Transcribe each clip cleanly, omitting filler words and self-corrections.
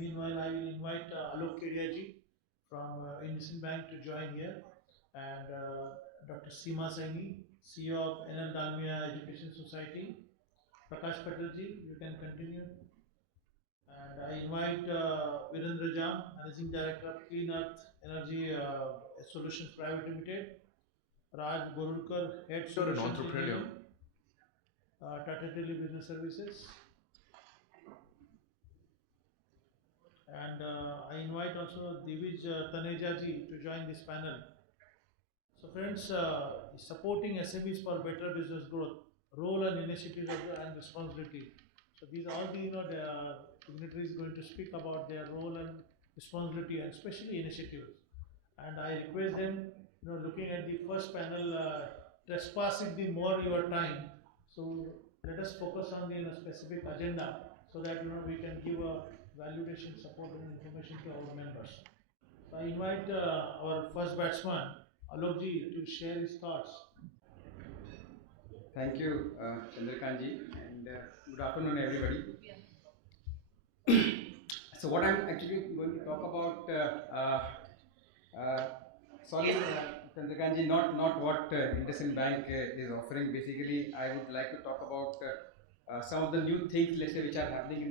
Meanwhile, I will invite Alok Kediaji from Indian Bank to join here, and Dr. Seema Saini, CEO of NL Dalmia Education Society. Prakash Patel you can continue. And I invite Virendra Jam, Managing Director of Clean Earth Energy Solutions Private Limited. Raj Gorulkar, Head Solutions Entrepreneurial Tata Tele Business Services. And I invite also Divij Taneja ji to join this panel. So friends, supporting SMEs for better business growth, role and initiatives and responsibility. So these are all the the dignitaries going to speak about their role and responsibility and especially initiatives. And I request them, looking at the first panel, trespassing the more your time. So let us focus on the specific agenda so that we can give a valuation support and information to our members. So I invite our first batsman, Alokji, to share his thoughts. Thank you, Chandrakantji, and good afternoon, everybody. So what I'm actually going to talk about, sorry, Chandrakantji, not what IndusInd Bank is offering. Basically, I would like to talk about some of the new things, let's say, which are happening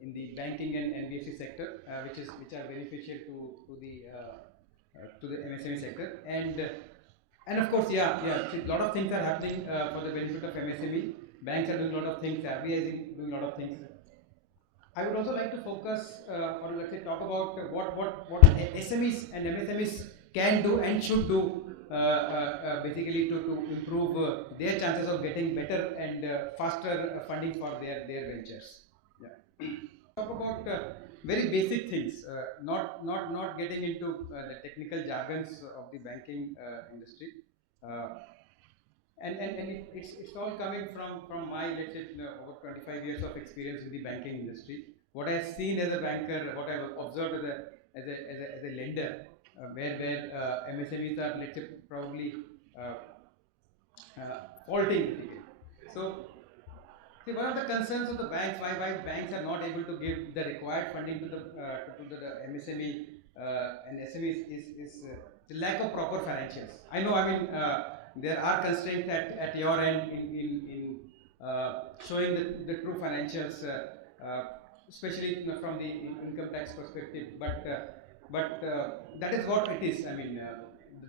in the banking and NBFC sector, which are beneficial to the MSME sector, and of course, a lot of things are happening for the benefit of MSME. Banks are doing a lot of things, RBI is doing a lot of things. I would also like to focus or let's say talk about what SMEs and MSMEs can do and should do basically to improve their chances of getting better and faster funding for their ventures. Yeah. Talk about very basic things, not getting into the technical jargons of the banking industry. And it's all coming from my, let's say, over 25 years of experience in the banking industry. What I've seen as a banker, what I've observed as a lender, where MSMEs are, let's say, probably faulting. So, see, one of the concerns of the banks, why banks are not able to give the required funding to the MSME and SMEs is the lack of proper financials. I know, there are constraints at your end in showing the true financials, especially from the income tax perspective. But that is what it is.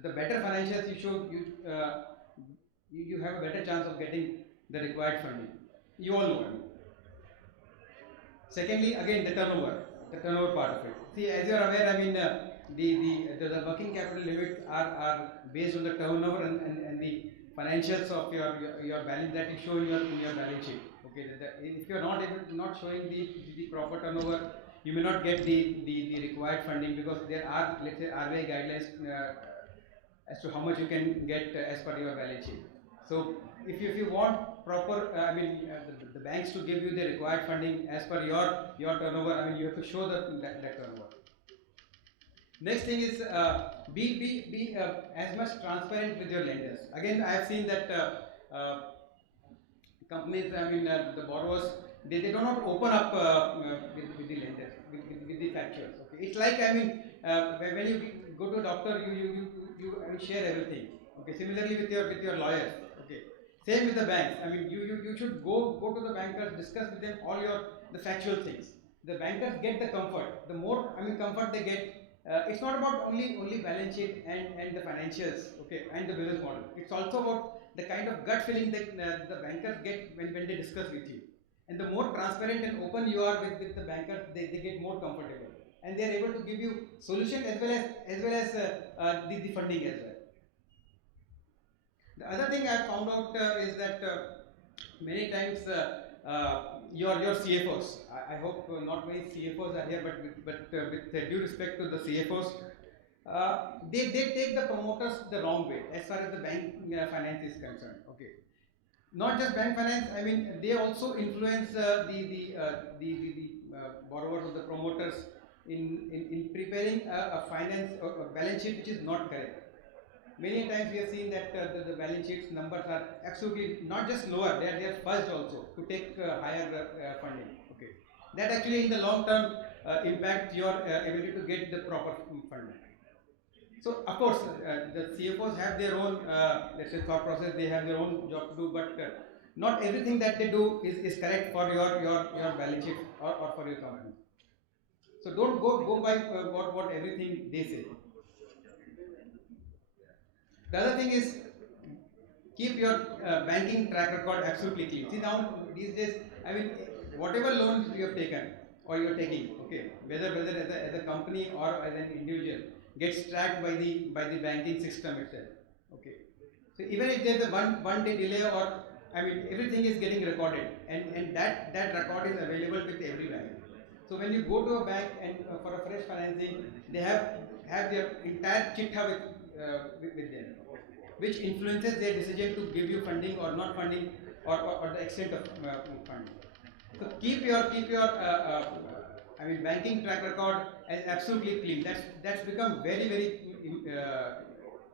The better financials you show, you have a better chance of getting the required funding. You all know. Secondly, again, the turnover part of it. See, as you are aware, the working capital limits are based on the turnover and the financials of your balance that you show in your balance sheet. Okay, if you are not showing the proper turnover, you may not get the required funding, because there are, let's say, RBI guidelines as to how much you can get as per your balance sheet. So if you want proper, the banks to give you the required funding as per your turnover, you have to show that turnover. Next thing is be as much transparent with your lenders. Again, I have seen that companies, the borrowers, they do not open up with the lenders, with the factuals. Okay, it's like, when you go to a doctor, you share everything. Okay, similarly with your lawyers. Okay, same with the banks. You should go to the bankers, discuss with them all the factual things. The bankers get the comfort. The more comfort they get, it's not about only balance sheet and the financials, okay, and the business model. It's also about the kind of gut feeling that the bankers get when they discuss with you. And the more transparent and open you are with the bankers, they get more comfortable, and they are able to give you solution as well as the funding as well. The other thing I found out is that many times your CFOs, I hope not many CFOs are here, but with due respect to the CFOs, they take the promoters the wrong way as far as the bank finance is concerned. Okay, not just bank finance. They also influence the borrowers or the promoters in preparing a finance or balance sheet which is not correct. Many times we have seen that the balance sheets numbers are absolutely not just lower; they are fudged also to take higher funding. Okay, that actually in the long term impact your ability to get the proper funding. So of course, the CFOs have their own, let's say, thought process. They have their own job to do, but not everything that they do is correct for your balance sheet or for your company. So don't go by what everything they say. The other thing is keep your banking track record absolutely clean. See now these days, I mean, whatever loans you have taken or you are taking, okay, whether as a company or as an individual, gets tracked by the banking system itself. Okay, so even if there's a one day delay or I mean everything is getting recorded and that record is available with every bank. So when you go to a bank and for a fresh financing, they have their entire chitta with them, which influences their decision to give you funding or not funding or the extent of funding. So keep your I mean banking track record as absolutely clean. That's become very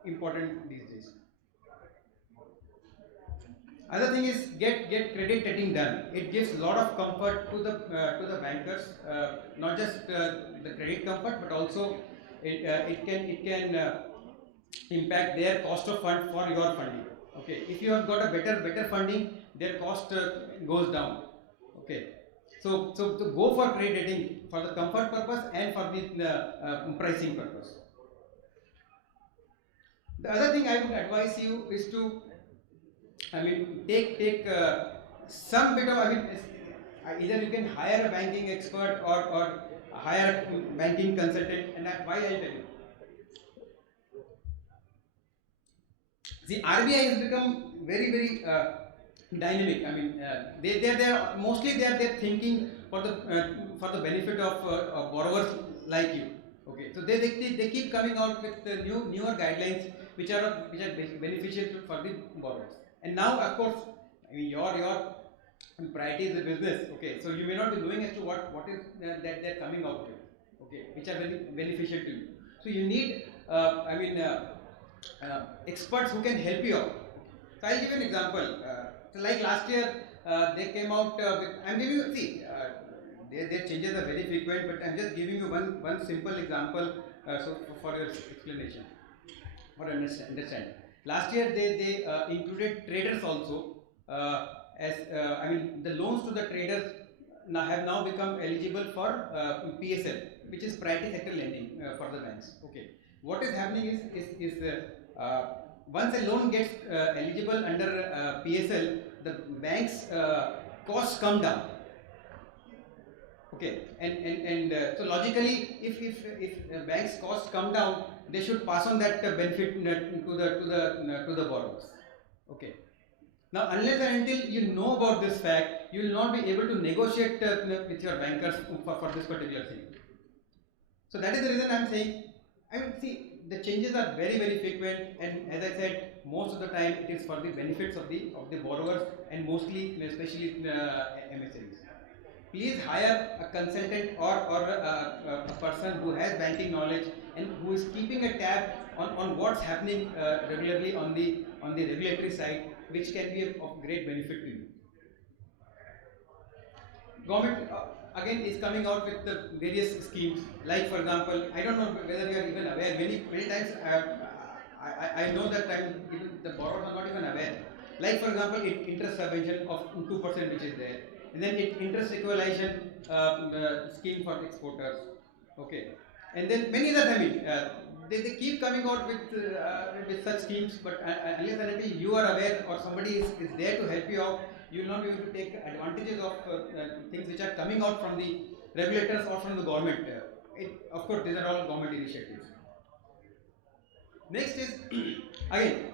important these days. Other thing is get credit rating done. It gives a lot of comfort to the bankers, not just the credit comfort, but also it can impact their cost of fund for your funding. Okay, if you have got a better funding, their cost goes down. Okay, so go for credit rating for the comfort purpose and for the pricing purpose. The other thing I would advise you is to I mean, take some bit of. I mean, either you can hire a banking expert or hire a banking consultant. And why I'll tell you. See, RBI has become very dynamic. I mean, they're mostly they're thinking for the benefit of borrowers like you. Okay, so they keep coming out with the newer guidelines which are beneficial for the borrowers. And now, of course, I mean your priority is the business. Okay, so you may not be knowing as to what is that they're coming out with. Okay, which are very beneficial to you. So you need, experts who can help you out. So I'll give you an example. So like last year, they came out with. I'm giving you see. Their changes are very frequent, but I'm just giving you one simple example. So for your explanation, for understand. Last year they included traders also as I mean the loans to the traders now have now become eligible for PSL, which is priority sector lending for the banks. Okay, what is happening once a loan gets eligible under PSL, the banks costs come down. Okay, and so logically, if banks' costs come down, they should pass on that benefit to the borrowers. Okay. Now, unless and until you know about this fact, you will not be able to negotiate with your bankers for this particular thing. So that is the reason I am saying. I mean, see, the changes are very frequent, and as I said, most of the time it is for the benefits of the borrowers and mostly, especially MSMEs. Please hire a consultant or a person who has banking knowledge and who is keeping a tab on what's happening regularly on the regulatory side, which can be of great benefit to you. Government again is coming out with the various schemes. Like for example, I don't know whether you are even aware. Many times I know that even the borrowers are not even aware. Like for example, interest subvention of 2% which is there, and then interest equalization scheme for exporters. Okay, and then many others. I mean, they keep coming out with such schemes, but unless and until you are aware or somebody is there to help you out, you will not be able to take advantages of things which are coming out from the regulators or from the government. Of course, these are all government initiatives. Next is again,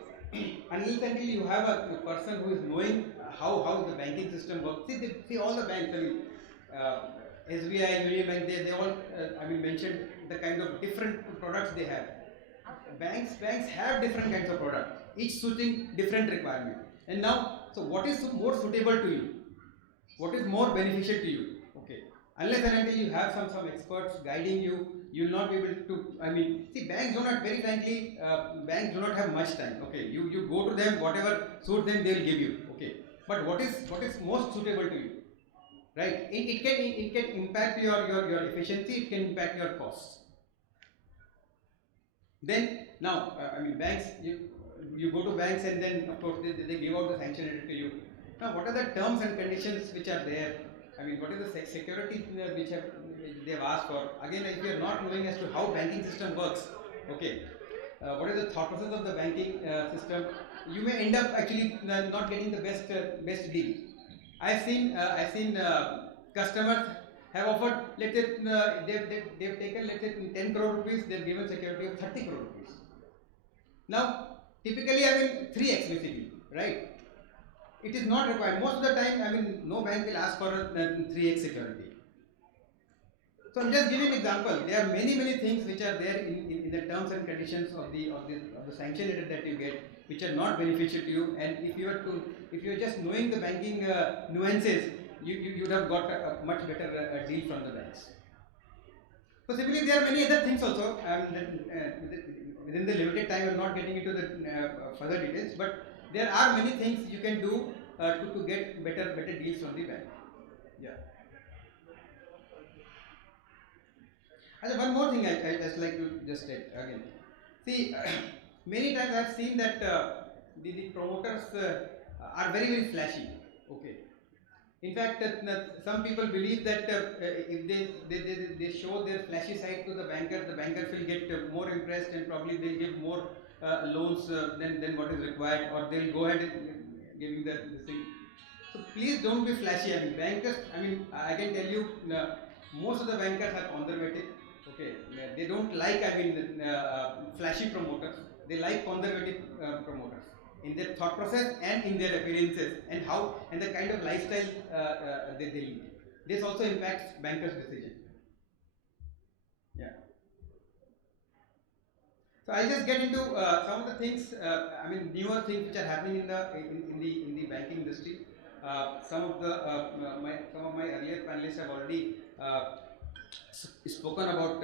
unless until you have a person who is knowing how the banking system works. See all the banks. I mean, SBI, Union Bank, they all I mean mentioned the kind of different products they have. Banks have different kinds of products, each suiting different requirement. And now, so what is more suitable to you? What is more beneficial to you? Okay, unless and until you have some experts guiding you, you will not be able to. I mean, see, banks do not very frankly, banks do not have much time. Okay, you go to them, whatever suits them, they will give you. Okay, but what is most suitable to you? right? It can impact your efficiency, it can impact your costs. Then now, I mean, banks, you go to banks and then of course they give out the sanction letter to you. Now, what are the terms and conditions which are there? I mean, what is the security which they have asked for? Again, if you are not knowing as to how banking system works, okay, what is the thought process of the banking system, you may end up actually not getting the best deal. I've seen customers have offered, let's say, they've taken, let's say, 10 crore rupees, they've given security of 30 crore rupees. Now, typically, I mean, 3x basically, right? It is not required. Most of the time, I mean, no bank will ask for a 3x security. So I'm just giving an example. There are many things which are there in the terms and conditions of the sanction letter that you get, which are not beneficial to you. And if you are just knowing the banking nuances, you would have got a much better deal from the banks. So similarly, there are many other things also. Within the limited time, I'm not getting into the further details, but there are many things you can do to get better deals from the bank. Yeah. And one more thing I just like to just state again. See, many times I've seen that the promoters are very flashy. Okay. In fact, some people believe that if they show their flashy side to the banker will get more impressed and probably they'll give more loans than what is required, or they'll go ahead and giving the thing. So please don't be flashy. I mean, bankers. I mean, I can tell you, most of the bankers are conservative. Okay, they don't like, I mean, flashy promoters. They like conservative promoters in their thought process and in their appearances and how and the kind of lifestyle they lead. This also impacts bankers' decision. Yeah. So I'll just get into some of the things. I mean, newer things which are happening in the banking industry. Some of my earlier panelists have already spoken about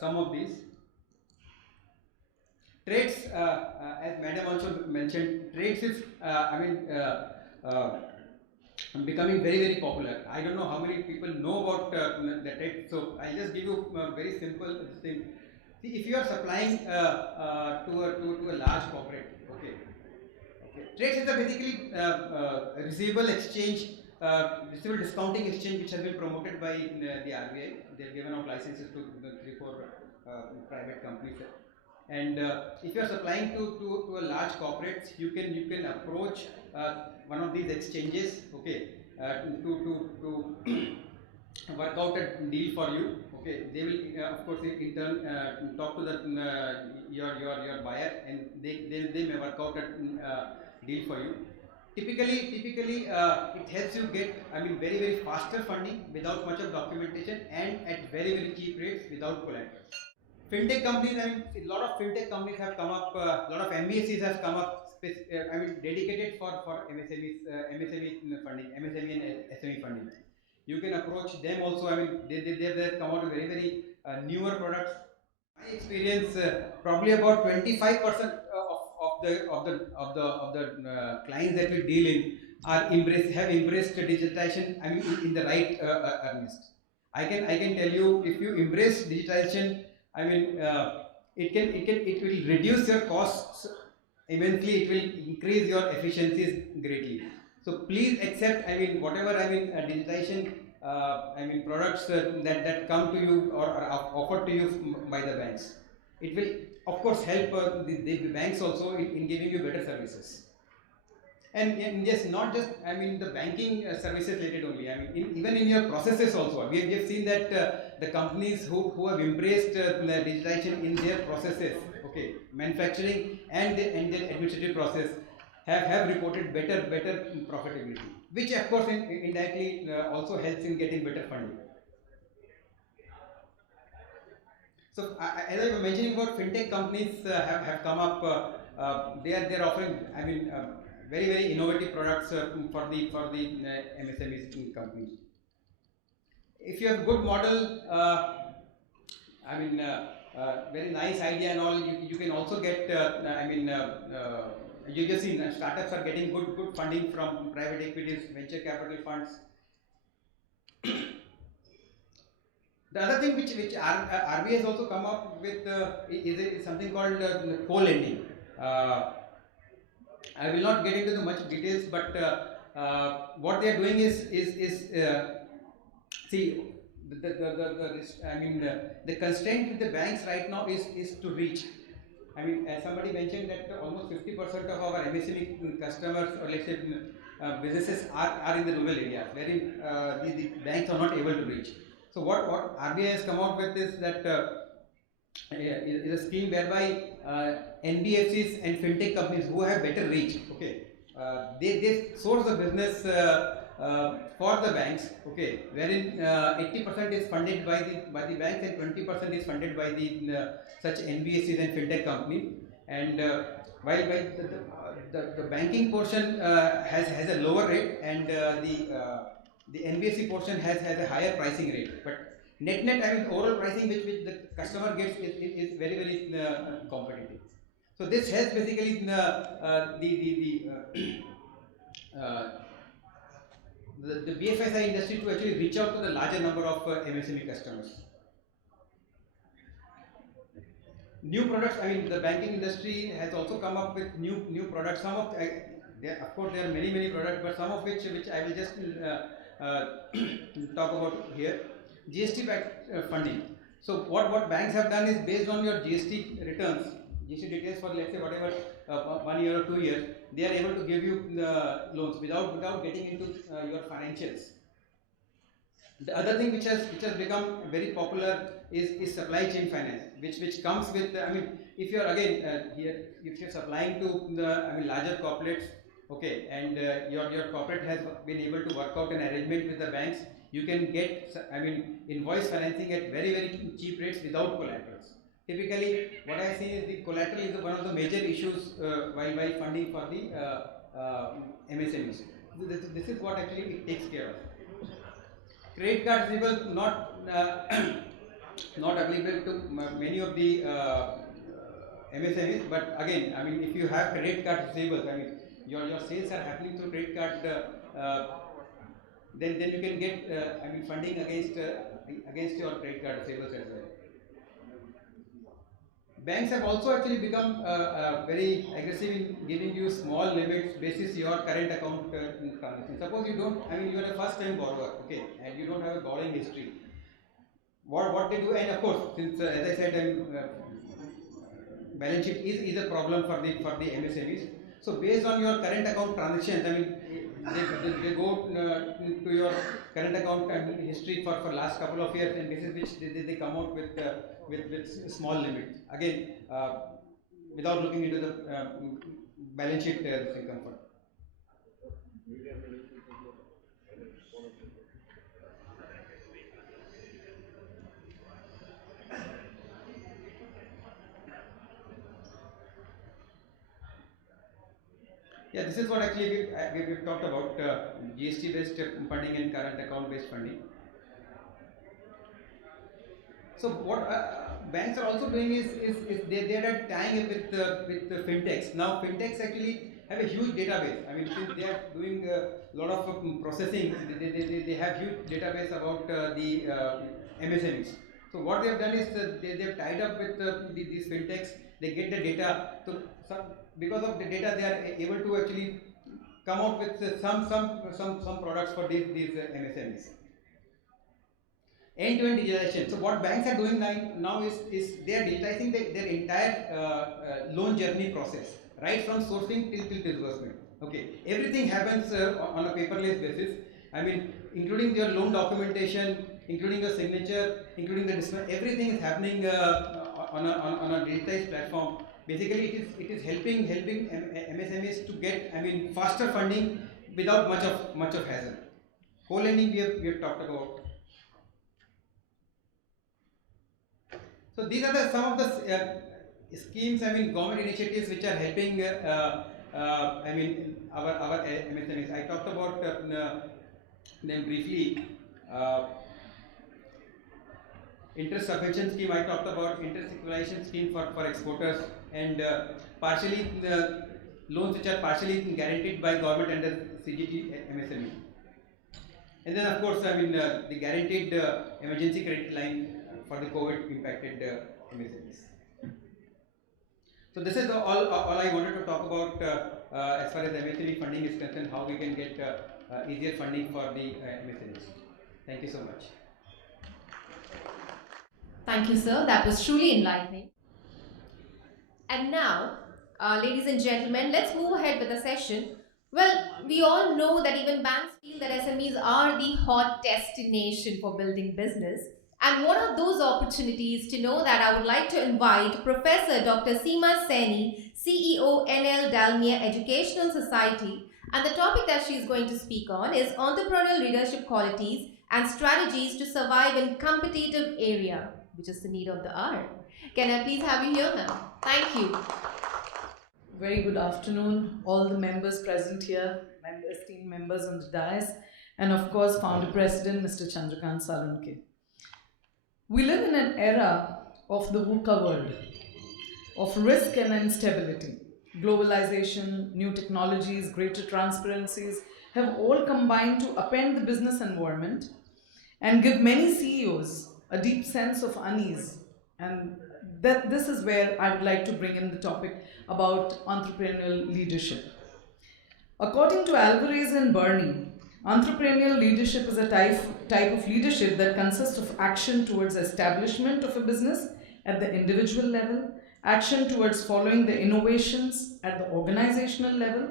some of these. Trades, as Madam also mentioned, trades is, becoming very popular. I don't know how many people know about the trade, so I'll just give you a very simple thing. See, if you are supplying to a large corporate, okay, trades is a basically receivable exchange, receivable discounting exchange, which has been promoted by the RBI. They have given out licenses to 3-4 private companies. And if you are supplying to a large corporates, you can approach one of these exchanges, okay, to work out a deal for you. Okay, they will of course in turn talk to your buyer, and they may work out a deal for you. Typically, it helps you get, I mean, very faster funding without much of documentation and at very cheap rates without collateral. Fintech companies, I mean, a lot of fintech companies have come up, a lot of MESs have come up, I mean, dedicated for MSMEs, MSME funding, MSME and SME funding. You can approach them also. I mean, they come out with very newer products. My experience, probably about 25% of the clients that we deal in have embraced digitization. I mean, in the right earnest. I can tell you, if you embrace digitization, I mean, it will reduce your costs immensely. It will increase your efficiencies greatly. So please accept, I mean, whatever, I mean, digitization, I mean, products that come to you or are offered to you by the banks. It will, of course, help the banks also in giving you better services. And yes, not just, I mean, the banking services related only. I mean, even in your processes also. We have seen that the companies who have embraced digitization in their processes, okay, manufacturing and their administrative process, have reported better profitability, which of course indirectly also helps in getting better funding. So as I was mentioning about fintech companies have come up. They are offering, I mean, very innovative products for the MSME companies. If you have good model, I mean, very nice idea and all, you can also get. I mean, you just see startups are getting good funding from private equities, venture capital funds. The other thing which RBI has also come up with is something called co-lending. Uh, I will not get into the much details, but what they are doing is see I mean the constraint with the banks right now is to reach. I mean, as somebody mentioned that almost 50% of our MSME customers, or let's say businesses, are in the rural areas, wherein the banks are not able to reach. So what RBI has come out with is that is a scheme whereby NBFCs and fintech companies who have better reach, okay, they source the business for the banks, okay, wherein 80% is funded by the banks and 20% is funded by the such NBFCs and fintech companies. And while the banking portion has a lower rate, and the NBFC portion has a higher pricing rate, but net I mean overall pricing which the customer gets is very competitive. So this helps basically the BFSI industry to actually reach out to the larger number of MSME customers. New products, I mean the banking industry has also come up with new products. Some of of course there are many products, but some of which I will just talk about here. GST backed funding. So what banks have done is, based on your GST returns, GST details for let's say whatever 1 year or 2 years, they are able to give you loans without getting into your financials. The other thing which has become very popular is supply chain finance, which comes with I mean, if you're again here, if you're supplying to the larger corporates, okay, and your corporate has been able to work out an arrangement with the banks, you can get invoice financing at very cheap rates without collaterals. Typically what I see is the collateral is one of the major issues while funding for the MSMEs. This is what actually it takes care of. Credit card receivable not applicable to many of the MSMEs, but again, I mean, if you have credit card receivables, I mean, your sales are happening through credit card, then you can get funding against your credit card receivables as well. Banks have also actually become very aggressive in giving you small limits basis your current account transaction. Suppose you don't, you are a first time borrower, okay, and you don't have a borrowing history. What they do, and of course, since as I said, balance sheet is a problem for the MSMEs. So based on your current account transactions, they go to your current account history for last couple of years, and basis which they come out with small limits. Again, without looking into the balance sheet comfort. Yeah, this is what actually we've talked about GST based funding and current account based funding. So what banks are also doing is they are tying up with the fintechs. Now fintechs actually have a huge database. I mean, since they are doing a lot of processing, they have huge database about the MSMEs. So what they have done is they have tied up with these fintechs. They get the data. So because of the data, they are able to actually come out with some products for these MSMEs. End-to-end digitalization. So what banks are doing now is they are digitizing their entire loan journey process, right from sourcing till disbursement. Okay, everything happens on a paperless basis. I mean, including your loan documentation, including your signature, including the disbursement, everything is happening on a digitized platform. Basically, it is helping MSMEs to get faster funding without much of hassle. Co-lending we have talked about. So these are some of the schemes, government initiatives which are helping, our MSMEs. I talked about them briefly. Interest subvention scheme. I talked about interest equalization scheme for exporters, and partially loans which are partially guaranteed by government under CGT MSME. And then of course, the guaranteed emergency credit line for the COVID impacted MSMEs. So this is all I wanted to talk about as far as MSME funding is concerned, how we can get easier funding for the MSMEs. Thank you so much. Thank you, sir. That was truly enlightening. And now, ladies and gentlemen, let's move ahead with the session. Well, we all know that even banks feel that SMEs are the hot destination for building business. And one of those opportunities to know that I would like to invite Professor Dr. Seema Saini, CEO NL Dalmia Educational Society. And the topic that she is going to speak on is entrepreneurial leadership qualities and strategies to survive in competitive area, which is the need of the hour. Can I please have you here, ma'am? Thank you. Very good afternoon, all the members present here, esteemed members on the dais, and of course, Founder President Mr. Chandrakant Salunke. We live in an era of the VUCA world, of risk and instability. Globalization, new technologies, greater transparencies have all combined to upend the business environment and give many CEOs a deep sense of unease. And this is where I would like to bring in the topic about entrepreneurial leadership. According to Alvarez and Burney, entrepreneurial leadership is a type of leadership that consists of action towards establishment of a business at the individual level, action towards following the innovations at the organizational level,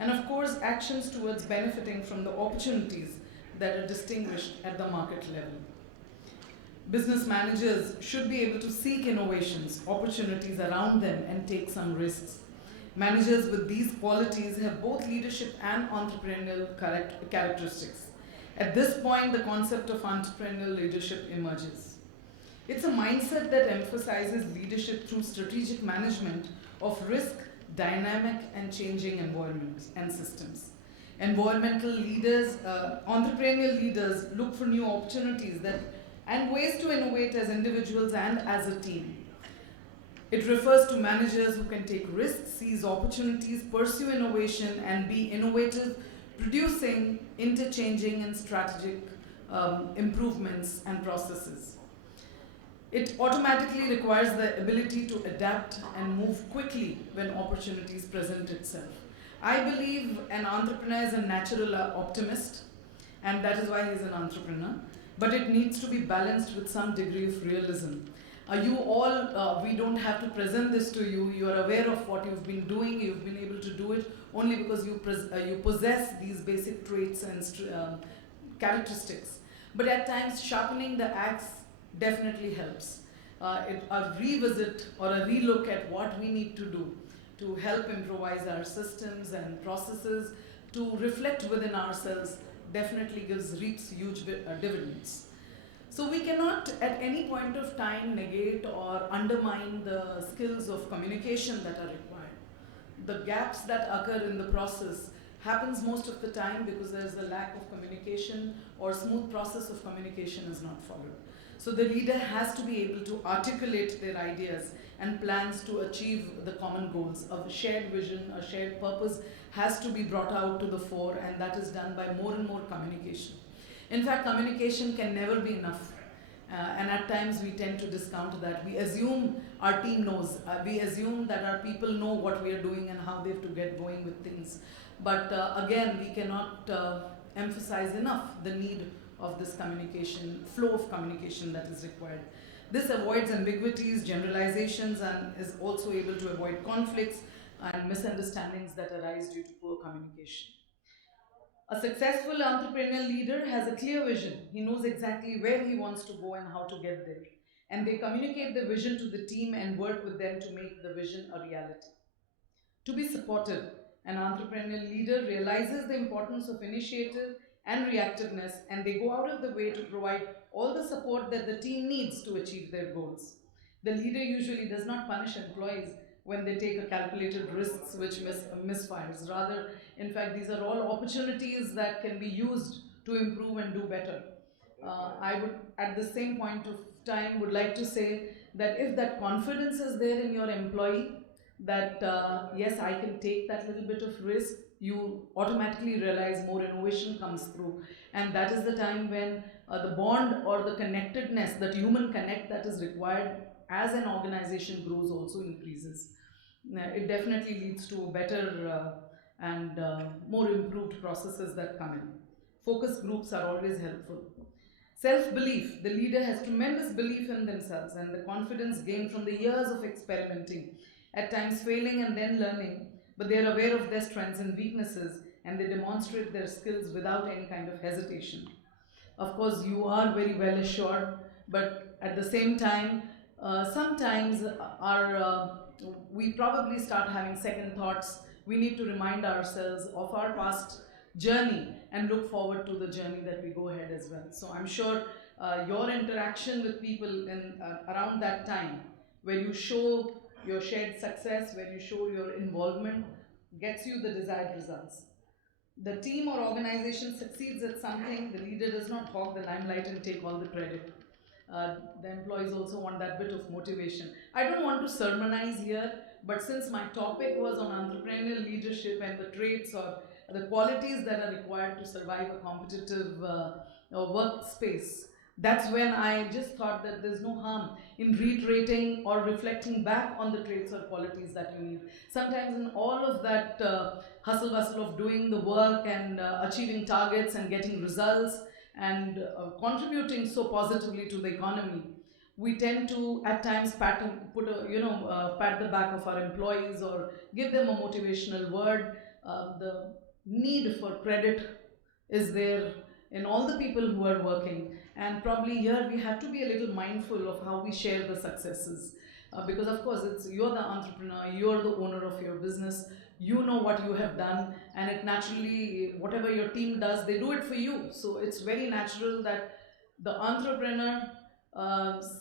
and of course, actions towards benefiting from the opportunities that are distinguished at the market level. Business managers should be able to seek innovations, opportunities around them, and take some risks. Managers with these qualities have both leadership and entrepreneurial characteristics. At this point, the concept of entrepreneurial leadership emerges. It's a mindset that emphasizes leadership through strategic management of risk, dynamic, and changing environments and systems. Environmental leaders, entrepreneurial leaders look for new opportunities and ways to innovate as individuals and as a team. It refers to managers who can take risks, seize opportunities, pursue innovation, and be innovative, producing, interchanging, and strategic improvements and processes. It automatically requires the ability to adapt and move quickly when opportunities present itself. I believe an entrepreneur is a natural optimist, and that is why he is an entrepreneur. But it needs to be balanced with some degree of realism. We don't have to present this to you. You are aware of what you've been doing. You've been able to do it only because you possess these basic traits and characteristics. But at times, sharpening the axe definitely helps. A revisit or a relook at what we need to do to help improvise our systems and processes, to reflect within ourselves, definitely reaps huge dividends. So we cannot at any point of time negate or undermine the skills of communication that are required. The gaps that occur in the process happens most of the time because there is a lack of communication or smooth process of communication is not followed. So the leader has to be able to articulate their ideas and plans to achieve the common goals. A shared vision, a shared purpose has to be brought out to the fore, and that is done by more and more communication. In fact, communication can never be enough. And at times we tend to discount that. We assume our team knows. We assume that our people know what we are doing and how they have to get going with things. But again, we cannot emphasize enough the need of this communication, flow of communication that is required. This avoids ambiguities, generalizations, and is also able to avoid conflicts and misunderstandings that arise due to poor communication. A successful entrepreneurial leader has a clear vision. He knows exactly where he wants to go and how to get there. And they communicate the vision to the team and work with them to make the vision a reality. To be supportive, an entrepreneurial leader realizes the importance of initiative and reactiveness, and they go out of the way to provide all the support that the team needs to achieve their goals. The leader usually does not punish employees when they take a calculated risks which misfires. Rather, in fact, these are all opportunities that can be used to improve and do better. I would, at the same point of time, would like to say that if that confidence is there in your employee, that yes, I can take that little bit of risk, you automatically realize more innovation comes through, and that is the time when the bond or the connectedness, that human connect that is required as an organization grows, also increases. It definitely leads to better and more improved processes that come in. Focus groups are always helpful. Self-belief. The leader has tremendous belief in themselves and the confidence gained from the years of experimenting, at times failing and then learning, but they are aware of their strengths and weaknesses and they demonstrate their skills without any kind of hesitation. Of course, you are very well assured, but at the same time, sometimes we probably start having second thoughts. We need to remind ourselves of our past journey and look forward to the journey that we go ahead as well. So I'm sure your interaction with people in around that time, where you show your shared success, where you show your involvement, gets you the desired results. The team or organization succeeds at something, the leader does not hog the limelight and take all the credit. The employees also want that bit of motivation. I don't want to sermonize here, but since my topic was on entrepreneurial leadership and the traits or the qualities that are required to survive a competitive workspace, that's when I just thought that there's no harm in reiterating or reflecting back on the traits or qualities that you need. Sometimes in all of that hustle bustle of doing the work and achieving targets and getting results and contributing so positively to the economy, we tend to at times pat the back of our employees or give them a motivational word. The need for credit is there in all the people who are working, and probably here we have to be a little mindful of how we share the successes, because of course it's you're the entrepreneur, you're the owner of your business, you know what you have done, and it naturally, whatever your team does, they do it for you. So it's very natural that the entrepreneur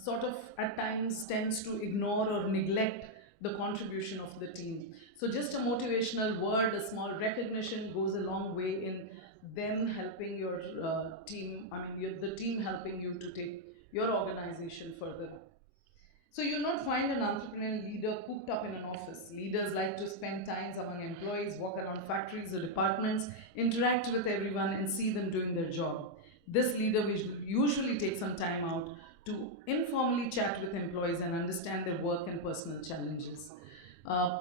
sort of at times tends to ignore or neglect the contribution of the team. So just a motivational word, a small recognition goes a long way in them helping your the team helping you to take your organization further. So you'll not find an entrepreneurial leader cooped up in an office. Leaders like to spend times among employees, walk around factories or departments, interact with everyone and see them doing their job. This leader will usually take some time out to informally chat with employees and understand their work and personal challenges.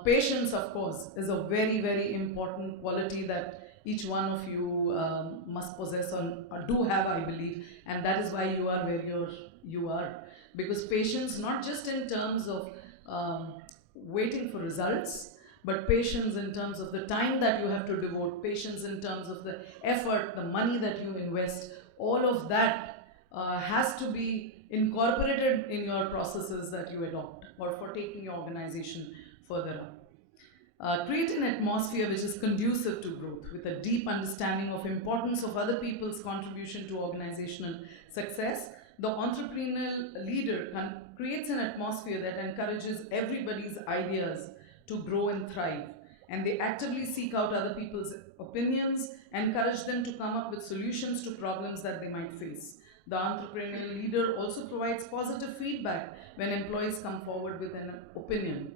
Patience, of course, is a very, very important quality that each one of you must possess or do have, I believe, and that is why you are where you are. Because patience, not just in terms of waiting for results, but patience in terms of the time that you have to devote, patience in terms of the effort, the money that you invest, all of that has to be incorporated in your processes that you adopt or for taking your organization further on. Create an atmosphere which is conducive to growth with a deep understanding of importance of other people's contribution to organizational success. The entrepreneurial leader creates an atmosphere that encourages everybody's ideas to grow and thrive, and they actively seek out other people's opinions, encourage them to come up with solutions to problems that they might face. The entrepreneurial leader also provides positive feedback when employees come forward with an opinion.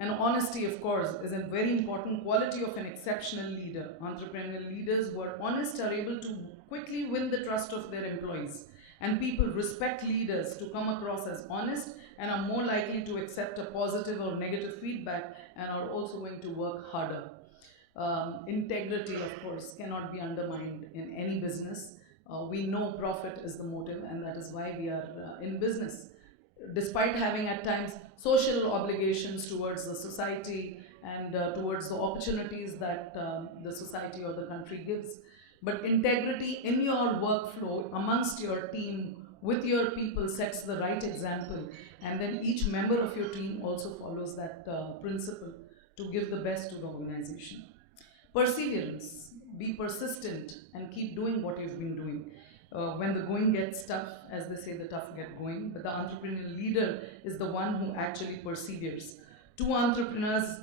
And honesty, of course, is a very important quality of an exceptional leader. Entrepreneurial leaders who are honest are able to quickly win the trust of their employees. And people respect leaders to come across as honest and are more likely to accept a positive or negative feedback and are also going to work harder. Integrity, of course, cannot be undermined in any business. We know profit is the motive, and that is why we are in business. Despite having at times social obligations towards the society and towards the opportunities that the society or the country gives. But integrity in your workflow amongst your team with your people sets the right example, and then each member of your team also follows that principle to give the best to the organization. Perseverance, be persistent and keep doing what you've been doing. When the going gets tough, as they say, the tough get going, but the entrepreneurial leader is the one who actually perseveres. Two entrepreneurs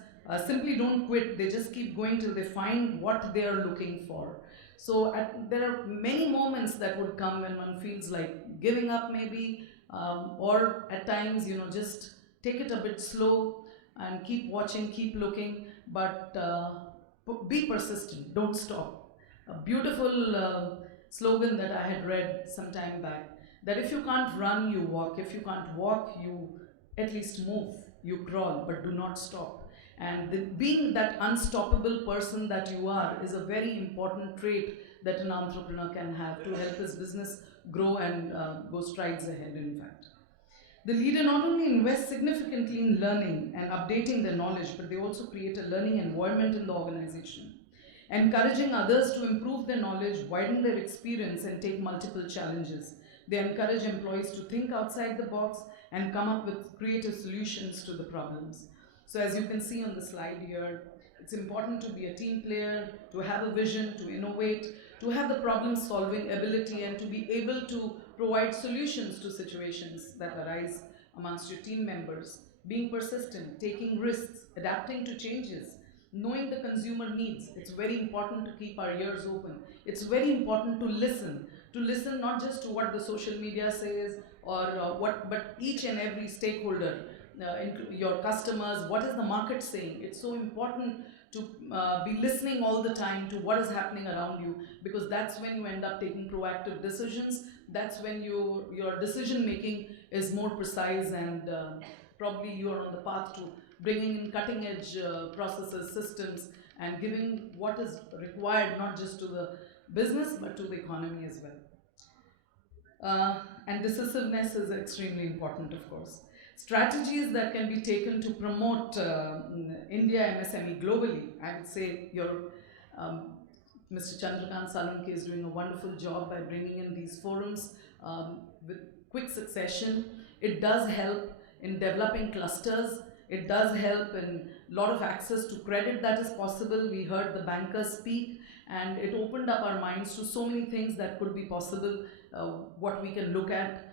simply don't quit, they just keep going till they find what they are looking for. So there are many moments that would come when one feels like giving up maybe, or at times, just take it a bit slow and keep watching, keep looking, but Be persistent, don't stop. A beautiful slogan that I had read some time back, that if you can't run, you walk. If you can't walk, you at least move. You crawl, but do not stop. And being that unstoppable person that you are is a very important trait that an entrepreneur can have to help his business grow and go strides ahead, in fact. The leader not only invests significantly in learning and updating their knowledge, but they also create a learning environment in the organization, encouraging others to improve their knowledge, widen their experience, and take multiple challenges. They encourage employees to think outside the box and come up with creative solutions to the problems. So, as you can see on the slide here, it's important to be a team player, to have a vision, to innovate, to have the problem solving ability, and to be able to provide solutions to situations that arise amongst your team members. Being persistent, taking risks, adapting to changes, knowing the consumer needs. It's very important to keep our ears open. It's very important to listen not just to what the social media says or but each and every stakeholder, your customers, what is the market saying. It's so important to be listening all the time to what is happening around you, because that's when you end up taking proactive decisions. That's when your decision making is more precise, and probably you are on the path to bringing in cutting edge processes, systems, and giving what is required not just to the business but to the economy as well. And decisiveness is extremely important, of course. Strategies that can be taken to promote India MSME globally. I would say um, Mr. Chandrakant Salunke is doing a wonderful job by bringing in these forums with quick succession. It does help in developing clusters. It does help in a lot of access to credit that is possible. We heard the bankers speak, and it opened up our minds to so many things that could be possible, what we can look at.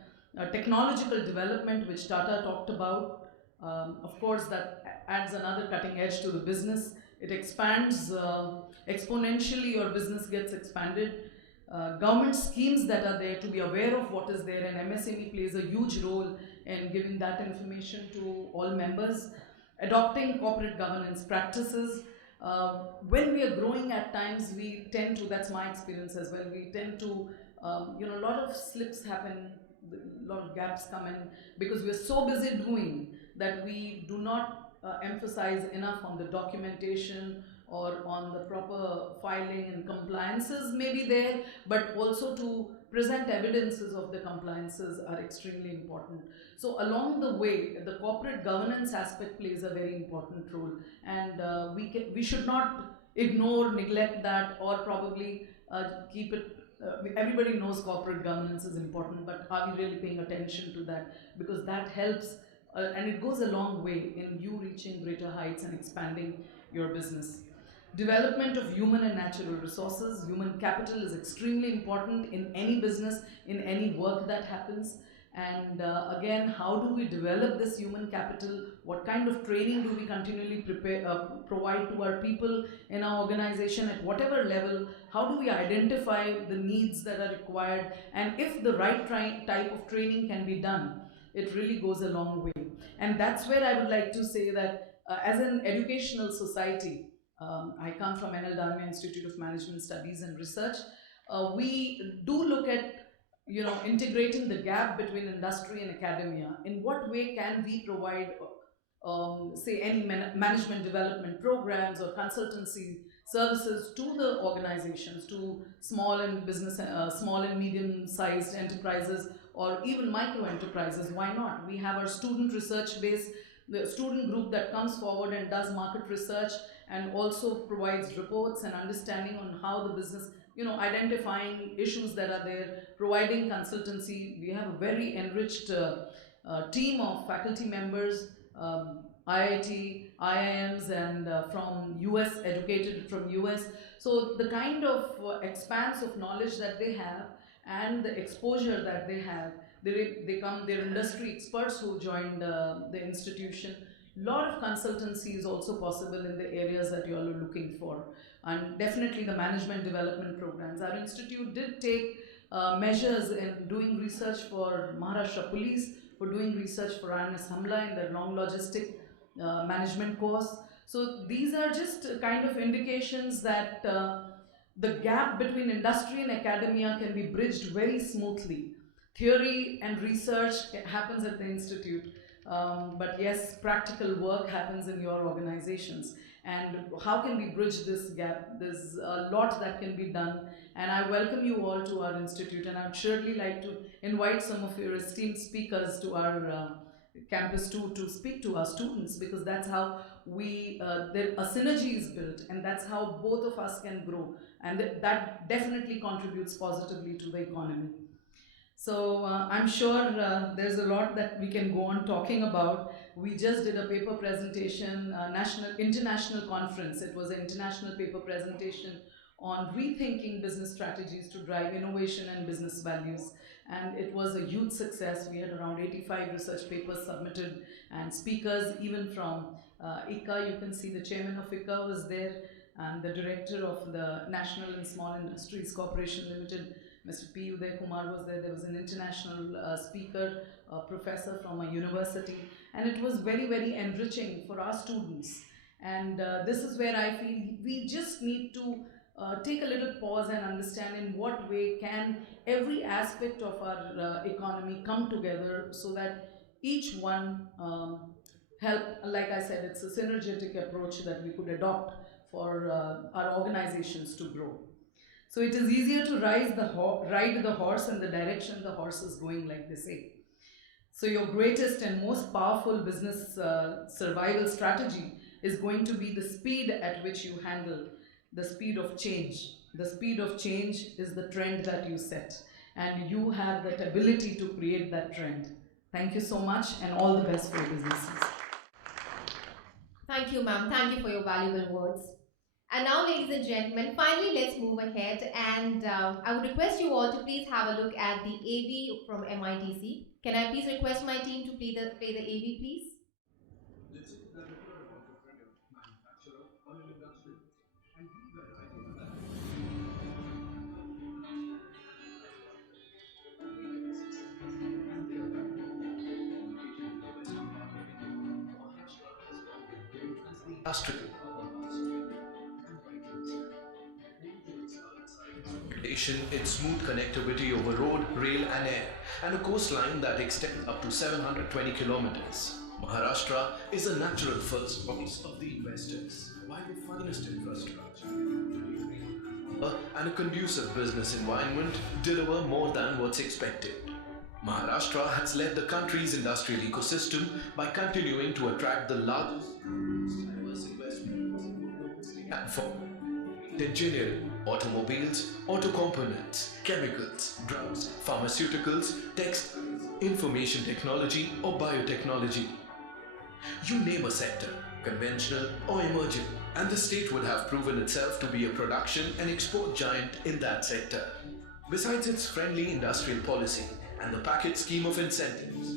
Technological development, which Tata talked about, of course, that adds another cutting edge to the business. It expands exponentially, your business gets expanded. Government schemes that are there, to be aware of what is there, and MSME plays a huge role in giving that information to all members. Adopting corporate governance practices. When we are growing, at times we tend to, that's my experience as well, we tend to, a lot of slips happen, a lot of gaps come in, because we're so busy doing that we do not emphasize enough on the documentation or on the proper filing, and compliances may be there, but also to present evidences of the compliances are extremely important. So along the way, the corporate governance aspect plays a very important role, and we should not ignore, neglect that, or probably keep it. Everybody knows corporate governance is important, but are we really paying attention to that? Because that helps, and it goes a long way in you reaching greater heights and expanding your business. Development of human and natural resources. Human capital is extremely important in any business, in any work that happens. And again, how do we develop this human capital? What kind of training do we continually provide to our people in our organization at whatever level? How do we identify the needs that are required? And if the right type of training can be done, it really goes a long way. And that's where I would like to say that as an educational society, I come from NL Dalmia Institute of Management Studies and Research. We do look at integrating the gap between industry and academia. In what way can we provide, say, any management development programs or consultancy services to the organizations, to small and small and medium-sized enterprises, or even micro enterprises? Why not? We have our student research base, the student group that comes forward and does market research and also provides reports and understanding on how the business, identifying issues that are there, providing consultancy. We have a very enriched team of faculty members, IIT, IIMs, and from US, educated from US. So the kind of expanse of knowledge that they have and the exposure that they have, they're industry experts who joined the institution. Lot of consultancy is also possible in the areas that you all are looking for, and definitely the management development programs. Our institute did take measures in doing research for Maharashtra Police, for doing research for INS Hamla in their long logistic management course. So these are just kind of indications that the gap between industry and academia can be bridged very smoothly. Theory and research happens at the institute, but yes, practical work happens in your organizations. And how can we bridge this gap? There's a lot that can be done, and I welcome you all to our institute, and I'd surely like to invite some of your esteemed speakers to our campus to speak to our students, because that's how a synergy is built, and that's how both of us can grow, and that definitely contributes positively to the economy. So I'm sure there's a lot that we can go on talking about. We just did a paper presentation, international conference. It was an international paper presentation on rethinking business strategies to drive innovation and business values. And it was a huge success. We had around 85 research papers submitted, and speakers even from ICA. You can see the chairman of ICA was there, and the director of the National and Small Industries Corporation Limited, Mr. P. Uday Kumar, was there. There was an international speaker, a professor from a university, and it was very, very enriching for our students. And this is where I feel we just need to take a little pause and understand in what way can every aspect of our economy come together so that each one help, like I said, it's a synergetic approach that we could adopt for our organizations to grow. So it is easier to ride the horse in the direction the horse is going, like they say. So your greatest and most powerful business survival strategy is going to be the speed at which you handle the speed of change. The speed of change is the trend that you set, and you have that ability to create that trend. Thank you so much, and all the best for your businesses. Thank you, ma'am. Thank you for your valuable words. And now, ladies and gentlemen, finally, let's move ahead. And I would request you all to please have a look at the AV from MITC. Can I please request my team to play the AV, please? Industrial its smooth connectivity over road, rail and air, and a coastline that extends up to 720 kilometers. Maharashtra is a natural first choice of the investors by the finest infrastructure and a conducive business environment deliver more than what's expected. Maharashtra has led the country's industrial ecosystem by continuing to attract the largest diverse investments and for engineering, automobiles, auto components, chemicals, drugs, pharmaceuticals, textiles, information technology or biotechnology. You name a sector, conventional or emerging, and the state would have proven itself to be a production and export giant in that sector. Besides its friendly industrial policy and the package scheme of incentives,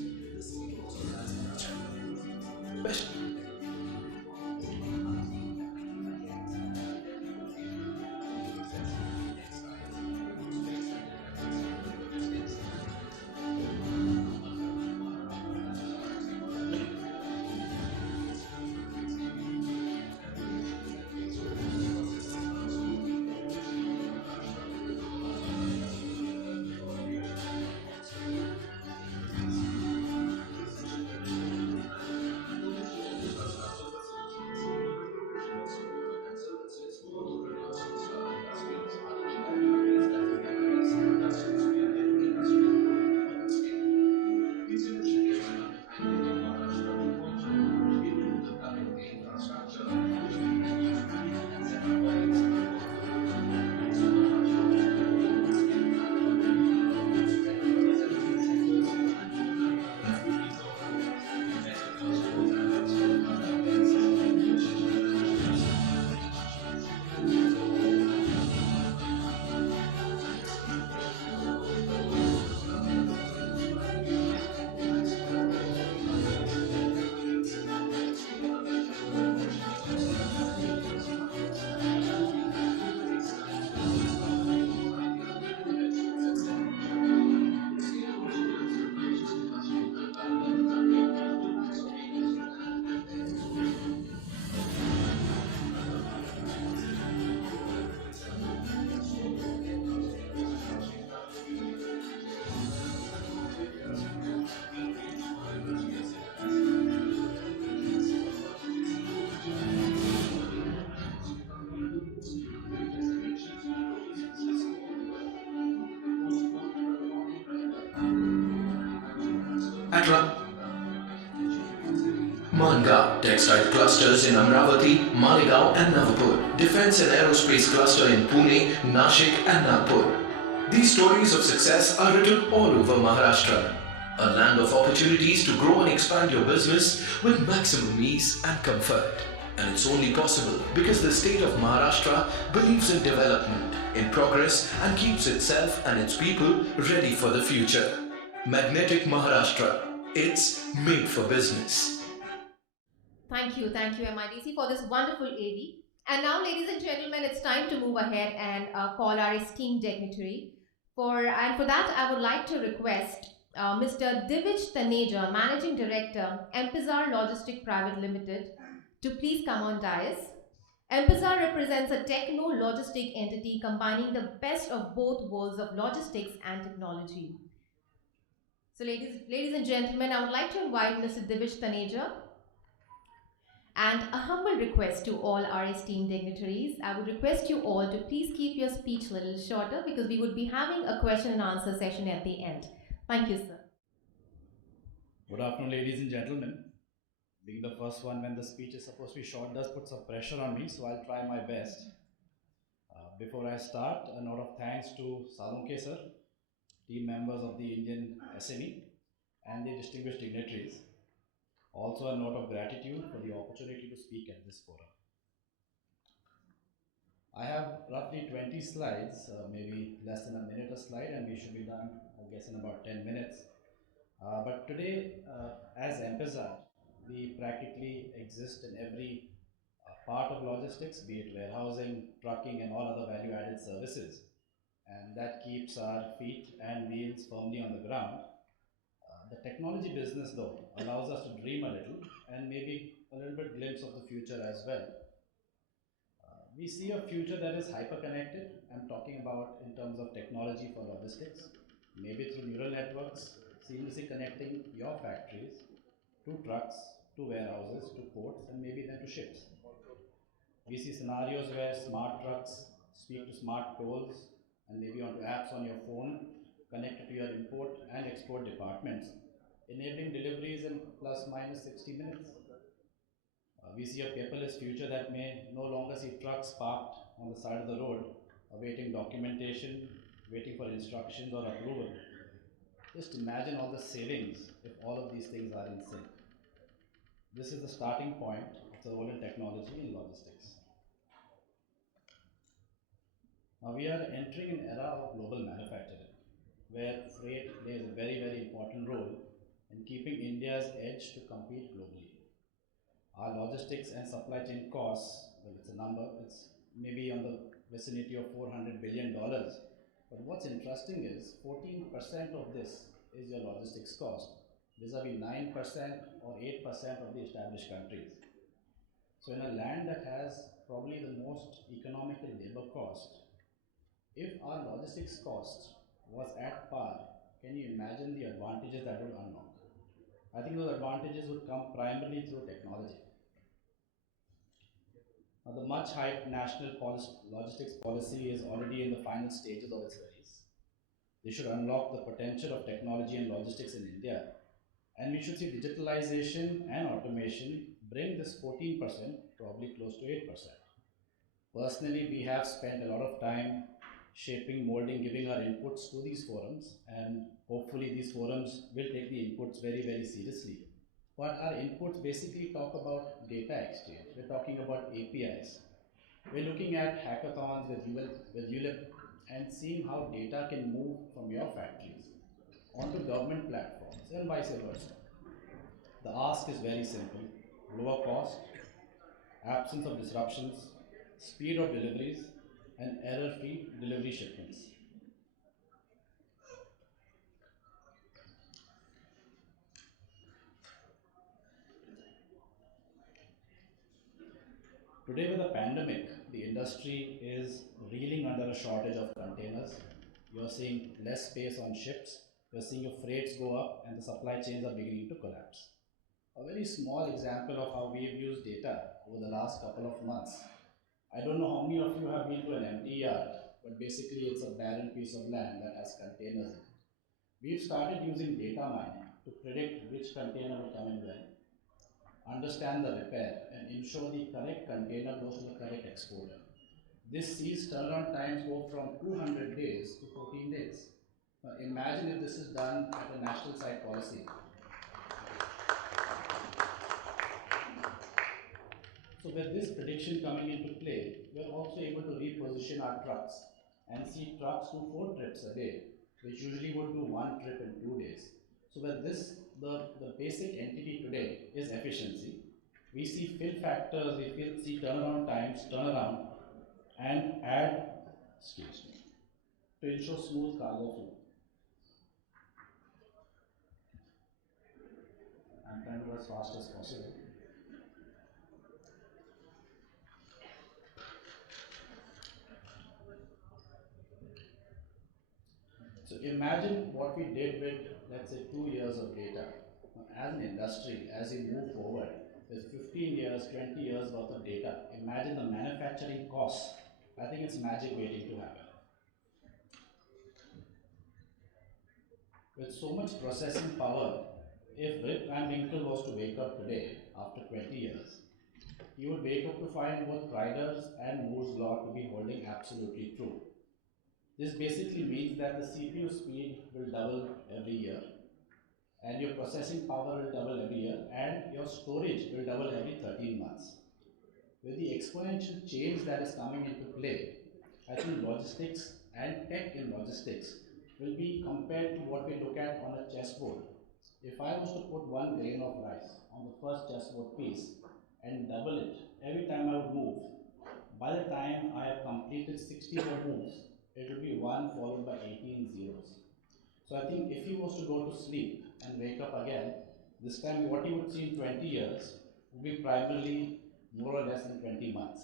Mangaon, textile clusters in Amravati, Malegaon and Navapur, defense and aerospace cluster in Pune, Nashik and Nagpur. These stories of success are written all over Maharashtra, a land of opportunities to grow and expand your business with maximum ease and comfort. And it's only possible because the state of Maharashtra believes in development, in progress, and keeps itself and its people ready for the future. Magnetic Maharashtra. It's made for business. Thank you, MIDC, for this wonderful AD. And now, ladies and gentlemen, it's time to move ahead and call our esteemed dignitary. For that, I would like to request Mr. Divij Taneja, Managing Director, Empizar Logistic Private Limited, to please come on dais. Empizar represents a techno-logistic entity combining the best of both worlds of logistics and technology. So, ladies and gentlemen, I would like to invite Mr. Divij Taneja. And a humble request to all our esteemed dignitaries. I would request you all to please keep your speech a little shorter because we would be having a question and answer session at the end. Thank you, sir. Good afternoon, ladies and gentlemen. Being the first one when the speech is supposed to be short does put some pressure on me, so I'll try my best. Before I start, a note of thanks to Salunke sir, team members of the Indian SME, and the distinguished dignitaries. Also, a note of gratitude for the opportunity to speak at this forum. I have roughly 20 slides, maybe less than a minute a slide, and we should be done, I guess, in about 10 minutes. But today, as Empezar, we practically exist in every part of logistics, be it warehousing, trucking, and all other value-added services. And that keeps our feet and wheels firmly on the ground. The technology business, though, allows us to dream a little and maybe a little bit glimpse of the future as well. We see a future that is hyper-connected. I'm talking about in terms of technology for logistics, maybe through neural networks, seamlessly connecting your factories to trucks, to warehouses, to ports, and maybe then to ships. We see scenarios where smart trucks speak to smart tolls and maybe onto apps on your phone connected to your import and export departments, enabling deliveries in plus minus 60 minutes. We see a paperless future that may no longer see trucks parked on the side of the road, awaiting documentation, waiting for instructions or approval. Just imagine all the savings if all of these things are in sync. This is the starting point of the role in technology in logistics. Now we are entering an era of global manufacturing, where freight plays a very, very important role in keeping India's edge to compete globally. Our logistics and supply chain costs, well, it's a number, it's maybe on the vicinity of $400 billion. But what's interesting is 14% of this is your logistics cost, vis-a-vis 9% or 8% of the established countries. So in a land that has probably the most economical labor cost, if our logistics cost was at par, can you imagine the advantages that would unlock? I think those advantages would come primarily through technology. Now, the much hyped national logistics policy is already in the final stages of its release. They should unlock the potential of technology and logistics in India, and we should see digitalization and automation bring this 14% probably close to 8%. Personally, we have spent a lot of time shaping, molding, giving our inputs to these forums, and hopefully these forums will take the inputs very, very seriously. But our inputs basically talk about data exchange. We're talking about APIs. We're looking at hackathons with ULIP and seeing how data can move from your factories onto government platforms and vice versa. The ask is very simple: lower cost, absence of disruptions, speed of deliveries, and error-free delivery shipments. Today, with the pandemic, the industry is reeling under a shortage of containers. You're seeing less space on ships. You're seeing your freights go up, and the supply chains are beginning to collapse. A very small example of how we've used data over the last couple of months. I don't know how many of you have been to an empty yard, but basically it's a barren piece of land that has containers in it. We've started using data mining to predict which container will come in when, understand the repair, and ensure the correct container goes to the correct exporter. This sees turnaround times go from 200 days to 14 days. Now imagine if this is done at a national site policy. So with this prediction coming into play, we are also able to reposition our trucks and see trucks do 4 trips a day, which usually would do 1 trip in 2 days. So with this, the basic entity today is efficiency. We see fill factors, we see turnaround times, turnaround, and add, excuse me, to ensure smooth cargo flow. I'm trying to go as fast as possible. So imagine what we did with, let's say, 2 years of data. Now, as an industry, as we move forward, with 15 years, 20 years worth of data, imagine the manufacturing costs. I think it's magic waiting to happen. With so much processing power, if Rip Van Winkle was to wake up today, after 20 years, he would wake up to find both Pryder's and Moore's law to be holding absolutely true. This basically means that the CPU speed will double every year, and your processing power will double every year, and your storage will double every 13 months. With the exponential change that is coming into play, I think logistics and tech in logistics will be compared to what we look at on a chessboard. If I was to put 1 grain of rice on the first chessboard piece and double it every time I would move, by the time I have completed 64 moves, it will be 1 followed by 18 zeros. So I think if he was to go to sleep and wake up again, this time what he would see in 20 years would be primarily more or less in 20 months.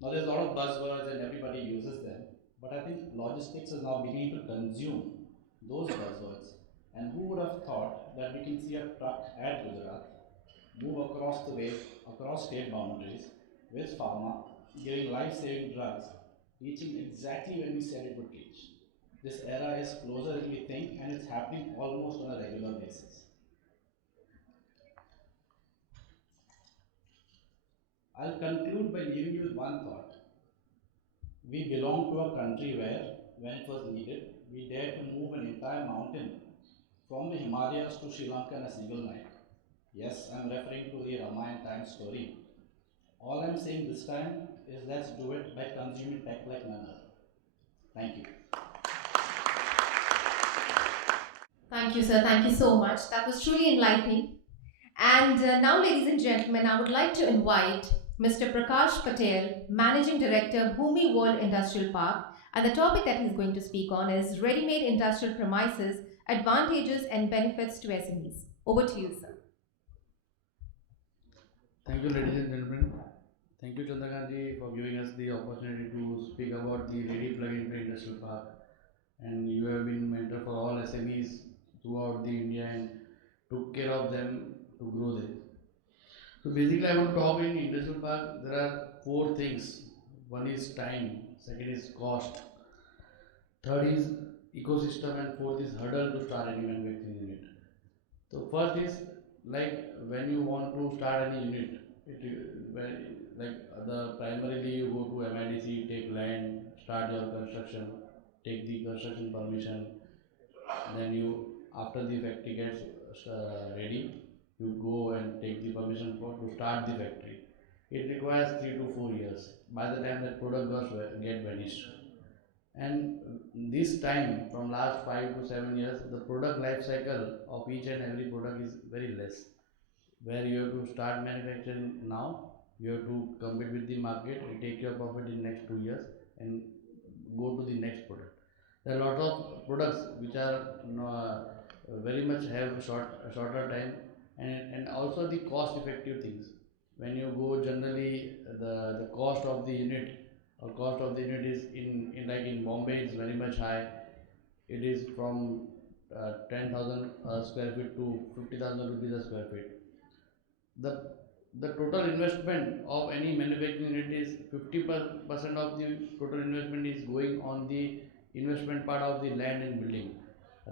Now there's a lot of buzzwords and everybody uses them, but I think logistics is now beginning to consume those buzzwords. And who would have thought that we can see a truck at Gujarat move across the way, across state boundaries with pharma, giving life-saving drugs, reaching exactly when we said it would reach. This era is closer than we think, and it's happening almost on a regular basis. I'll conclude by leaving you with one thought. We belong to a country where, when it was needed, we dared to move an entire mountain from the Himalayas to Sri Lanka in a single night. Yes, I'm referring to the Ramayana time story. All I'm saying this time is let's do it by consuming tech like none other. Thank you. Thank you, sir. Thank you so much. That was truly enlightening. And now, ladies and gentlemen, I would like to invite Mr. Prakash Patel, Managing Director, Bhumi World Industrial Park. And the topic that he's going to speak on is ready-made industrial premises, advantages and benefits to SMEs. Over to you, sir. Thank you, ladies and gentlemen. Thank you, Chandrakant for giving us the opportunity to speak about the Ready Plug in Play Industrial Park. And you have been mentor for all SMEs throughout the India and took care of them to grow them. So basically, I want to talk in industrial park. There are 4 things. One is time, second is cost, third is ecosystem, and fourth is hurdle to start any manufacturing unit. So first is like when you want to start any unit, like the primarily you go to MIDC, take land, start your construction, take the construction permission, then you after the factory gets ready, you go and take the permission for to start the factory. It requires 3 to 4 years. By the time that product does get vanished, and this time from last 5 to 7 years, the product life cycle of each and every product is very less. Where you have to start manufacturing now, you have to compete with the market, take your profit in next 2 years, and go to the next product. There are a lot of products which are very much have shorter time, and also the cost effective things. When you go generally, the cost of the unit or cost of the unit is in like in Bombay is very much high. It is from 10,000 square feet to 50,000 rupees a square feet. The the total investment of any manufacturing unit is 50% of the total investment is going on the investment part of the land and building.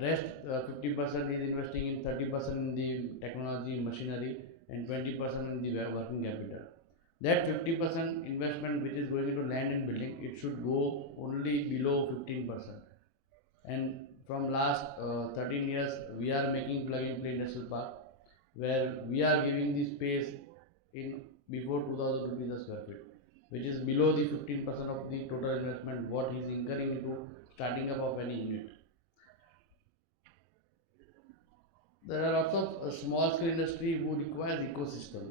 Rest 50% is investing in 30% in the technology, machinery, and 20% in the working capital. That 50% investment which is going into land and building, it should go only below 15%. And from last 13 years, we are making plug-and-play industrial park, where we are giving the space in before 2000 rupees a square feet, which is below the 15% of the total investment what he is incurring into starting up of any unit. There are lots of small scale industry who requires ecosystem.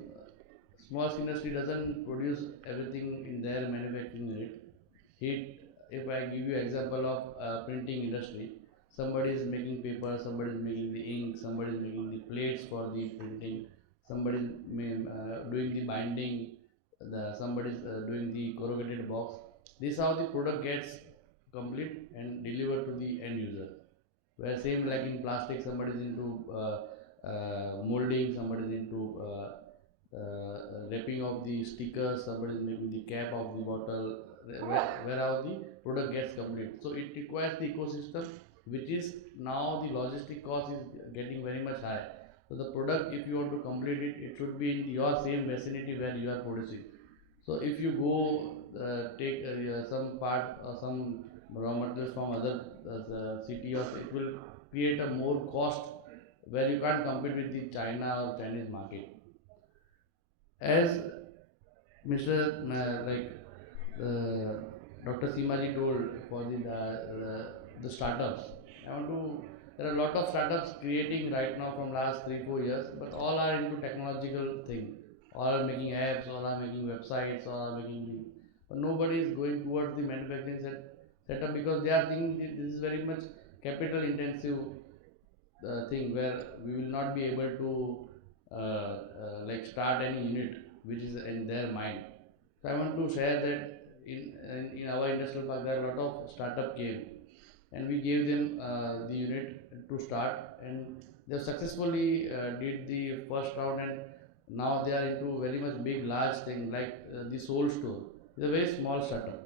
Small scale industry doesn't produce everything in their manufacturing unit. If I give you example of printing industry, somebody is making paper, somebody is making the ink, somebody is making the plates for the printing, somebody is doing the binding, somebody is doing the corrugated box. This is how the product gets complete and delivered to the end user. Where same like in plastic, somebody is into molding, somebody is into wrapping of the stickers, somebody is making the cap of the bottle, where how the product gets complete. So it requires the ecosystem, which is now the logistic cost is getting very much high. So the product, if you want to complete it, it should be in your same vicinity where you are producing. So if you go take some part or some raw materials from other city, or it will create a more cost where you can't compete with the China or Chinese market. As Mr. Like Dr. Simaji told for the startups, I want to. There are a lot of startups creating right now from last 3-4 years, but all are into technological thing. All are making apps, all are making websites, all are making. But nobody is going towards the manufacturing setup because they are thinking this is very much capital intensive thing where we will not be able to like start any unit which is in their mind. So I want to share that in our industrial park there are a lot of startup came and we gave them the unit to start, and they successfully did the first round, and now they are into very much big large thing like the Soul Store. It's a very small startup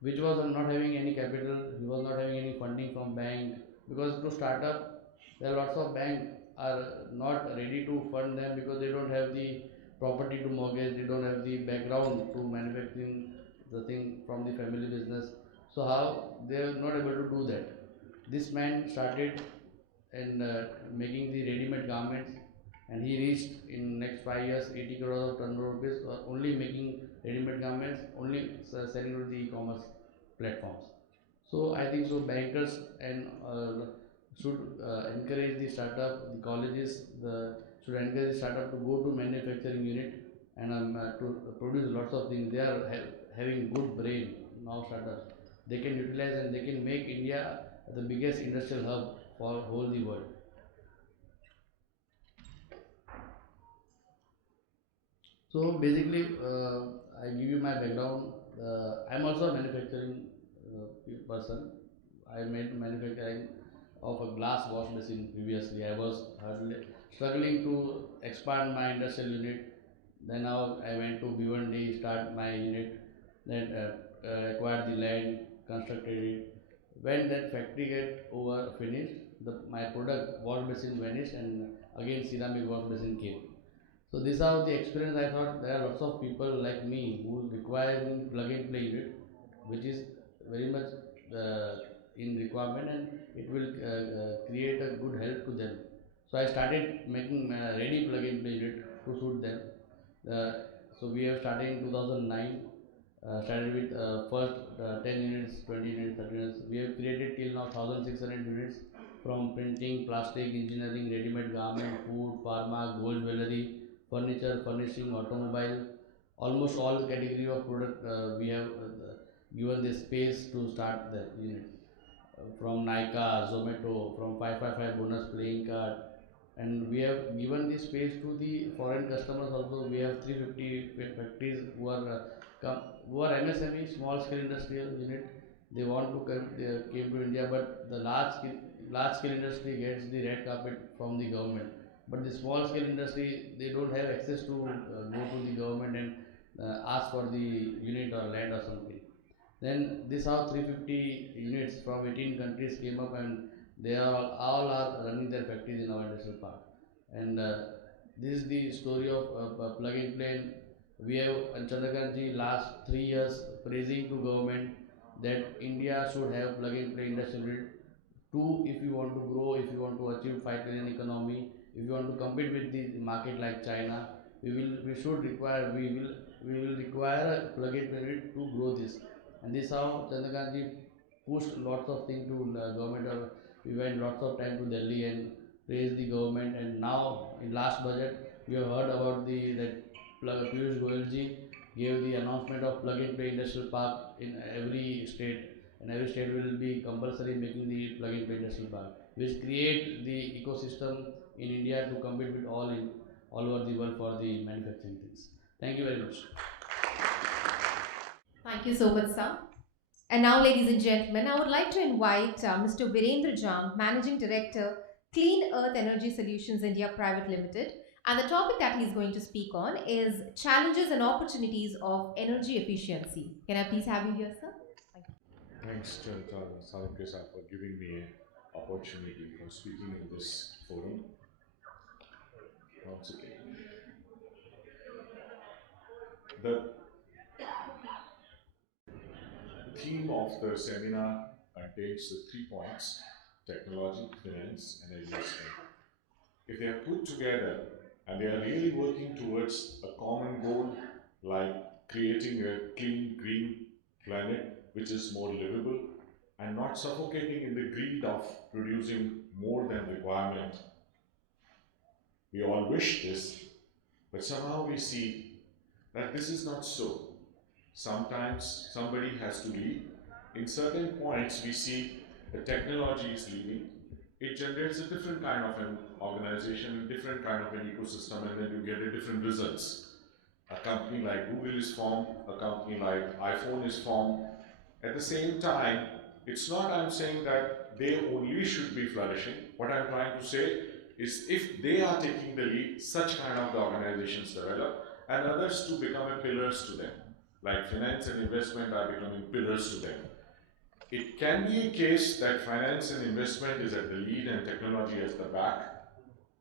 which was not having any capital, he was not having any funding from bank, because to start up there are lots of bank are not ready to fund them because they don't have the property to mortgage, they don't have the background to manufacturing the thing from the family business. So how they are not able to do that. This man started and making the ready-made garments, and he reached in next 5 years 80 crores of turnover rupees only making ready-made garments, only selling to the e-commerce platforms. So I think so bankers and should encourage the startup, the colleges should encourage the startup to go to manufacturing unit and to produce lots of things. They are having good brain now, startups. They can utilize and they can make India the biggest industrial hub for whole the world. So basically, I give you my background. I'm also a manufacturing person. I made manufacturing of a glass wash basin previously. I was struggling to expand my industrial unit. Then now I went to B1D, start my unit. Then acquired the land, constructed it. When that factory get over finished, my product wash basin vanished, and again ceramic wash basin came. So this is how the experience. I thought there are lots of people like me who require plug and play unit, which is very much in requirement, and it will create a good help to them. So I started making ready plug and play unit to suit them. Uh, so we have started in 2009. Started with first 10 units, 20 units, 30 units. We have created till now 1600 units from printing, plastic, engineering, ready-made garment, food, pharma, gold jewelry, furniture, furnishing, automobile, almost all the category of product we have given the space to start the unit. From Nika, Zomato, from 555 bonus playing card, and we have given the space to the foreign customers also. We have 350 factories who are MSME, small scale industrial unit. They want to come, they came to India, but the large scale industry gets the red carpet from the government. But the small scale industry, they don't have access to go to the government and ask for the unit or land or something. Then this how 350 units from 18 countries came up, and They all are running their factories in our industrial park. And this is the story of plug and play. We have Chandrakantji last 3 years praising to government that India should have plug and play industrial. Two, if you want to grow, if you want to achieve 5 trillion economy, if you want to compete with the market like China, we will require a plug-in permit to grow this. And this how Chandrakantji pushed lots of things to government. We went lots of time to Delhi and praised the government. And now in last budget, we have heard about the that Piyush Goyalji gave the announcement of plug-in play industrial park in every state, and every state will be compulsory making the plug-in play industrial park, which create the ecosystem in India to compete with all over the world for the manufacturing things. Thank you very much. Thank you so much, sir. And now, ladies and gentlemen, I would like to invite Mr. Virendra Jam, Managing Director, Clean Earth Energy Solutions India Private Limited. And the topic that he's going to speak on is challenges and opportunities of energy efficiency. Can I please have you here, sir? Thank you. Thanks, Salunke sir, for giving me an opportunity for speaking in this forum. Once again, the theme of the seminar contains the 3 points: technology, finance, and investment. If they are put together and they are really working towards a common goal, like creating a clean, green planet which is more livable and not suffocating in the greed of producing more than requirement. We all wish this, but somehow we see that this is not so. Sometimes somebody has to lead. In certain points, we see the technology is leading. It generates a different kind of an organization, a different kind of an ecosystem, and then you get a different results. A company like Google is formed, a company like iPhone is formed. At the same time, it's not I'm saying that they only should be flourishing. What I'm trying to say is if they are taking the lead, such kind of the organizations develop, and others to become a pillars to them. Like finance and investment are becoming pillars to them. It can be a case that finance and investment is at the lead and technology at the back.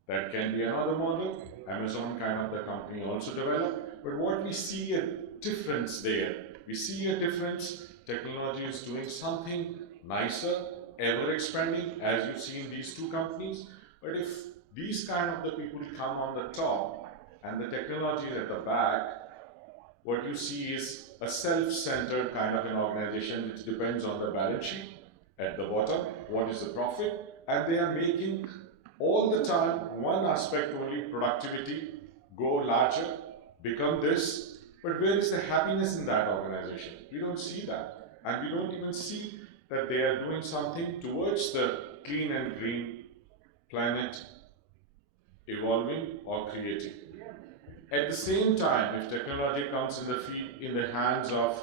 That can be another model. Amazon kind of the company also developed. But what we see a difference there, we see a difference. Technology is doing something nicer, ever expanding, as you see in these two companies. But if these kind of the people come on the top and the technology is at the back, what you see is a self-centered kind of an organization which depends on the balance sheet at the bottom, what is the profit, and they are making all the time one aspect only, productivity, go larger, become this, but where is the happiness in that organization? We don't see that, and we don't even see that they are doing something towards the clean and green planet evolving or creating. At the same time, if technology comes in the hands of,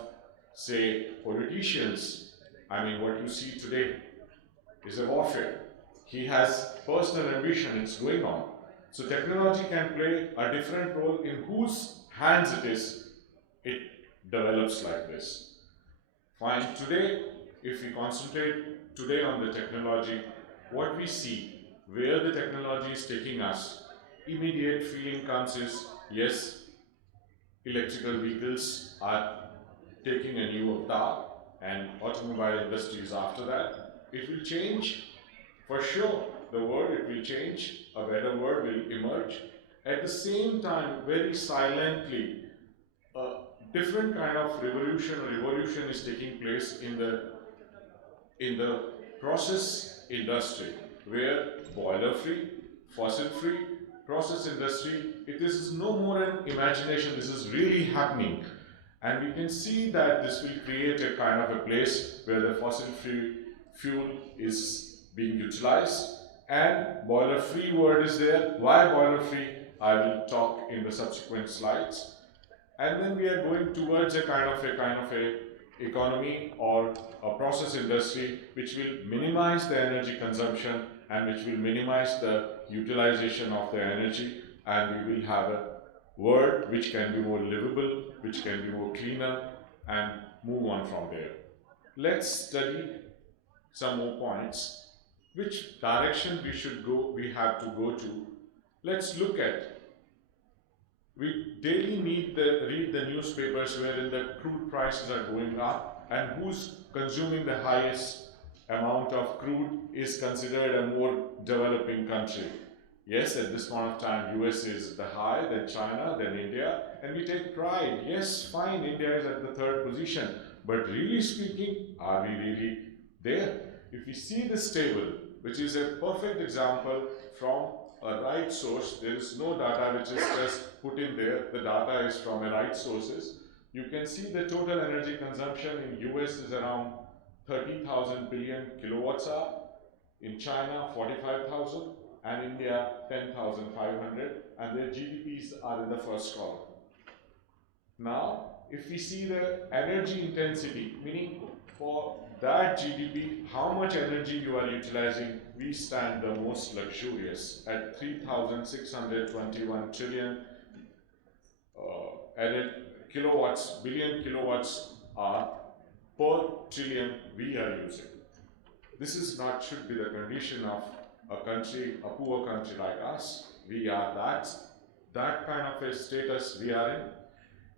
say, politicians, I mean, what you see today is a warfare. He has personal ambition, it's going on. So technology can play a different role in whose hands it is, it develops like this. Fine, today, if we concentrate today on the technology, what we see, where the technology is taking us, immediate feeling comes is, yes, electrical vehicles are taking a new avatar and automobile industry is after that. It will change, for sure, the world, it will change, a better world will emerge. At the same time, very silently, a different kind of revolution is taking place in the process industry, where boiler free, fossil free, process industry, it is no more an imagination, this is really happening. And we can see that this will create a kind of a place where the fossil free fuel is being utilized and boiler free word is there. Why boiler free? I will talk in the subsequent slides. And then we are going towards a kind of a economy or a process industry which will minimize the energy consumption and which will minimize the utilization of the energy, and we will have a world which can be more livable, which can be more cleaner, and move on from there. Let's study some more points. which direction we should go, we have to go to. Let's look at. We daily read the newspapers wherein the crude prices are going up, and who's consuming the highest amount of crude is considered a more developing country. Yes, at this point of time, US is the high, then China, then India, and we take pride. Yes, fine, India is at the third position, but really speaking, are we really there? If we see this table, which is a perfect example from a right source, there is no data which is just put in there, the data is from a right sources. You can see the total energy consumption in US is around 30,000 billion kilowatts hour, in China 45,000, and India 10,500, and their GDPs are in the first column. Now, if we see the energy intensity, meaning for that GDP, how much energy you are utilizing, we stand the most luxurious at 3,621 trillion added kilowatts, billion kilowatts are per trillion we are using. This is not should be the condition of a country, a poor country like us. We are that kind of a status we are in.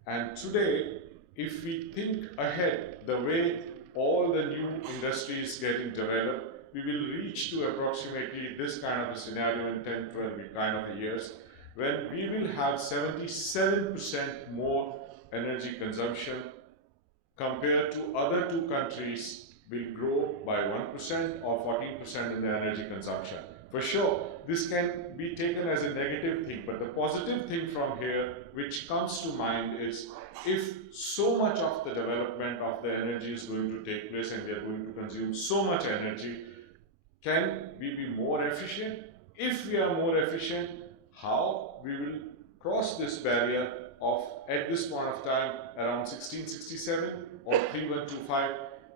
And today, if we think ahead, the way all the new industries getting developed, we will reach to approximately this kind of a scenario in 10, 12 kind of years, when we will have 77% more energy consumption compared to other two countries will grow by 1% or 14% in the energy consumption. For sure, this can be taken as a negative thing, but the positive thing from here which comes to mind is, if so much of the development of the energy is going to take place and we are going to consume so much energy, can we be more efficient? If we are more efficient, how we will cross this barrier of, at this point of time, around 1667 or 3125,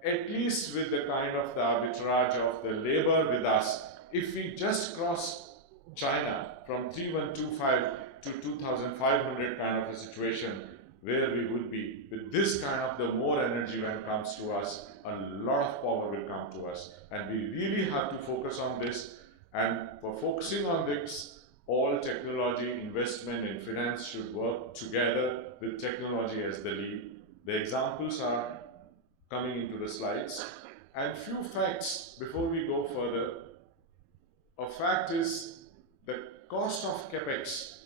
at least with the kind of the arbitrage of the labor with us. If we just cross China from 3125 to 2500 kind of a situation, where we would be with this kind of the more energy when it comes to us, a lot of power will come to us, and we really have to focus on this. And for focusing on this, all technology, investment and finance should work together with technology as the lead. The examples are coming into the slides, and few facts before we go further. A fact is the cost of capex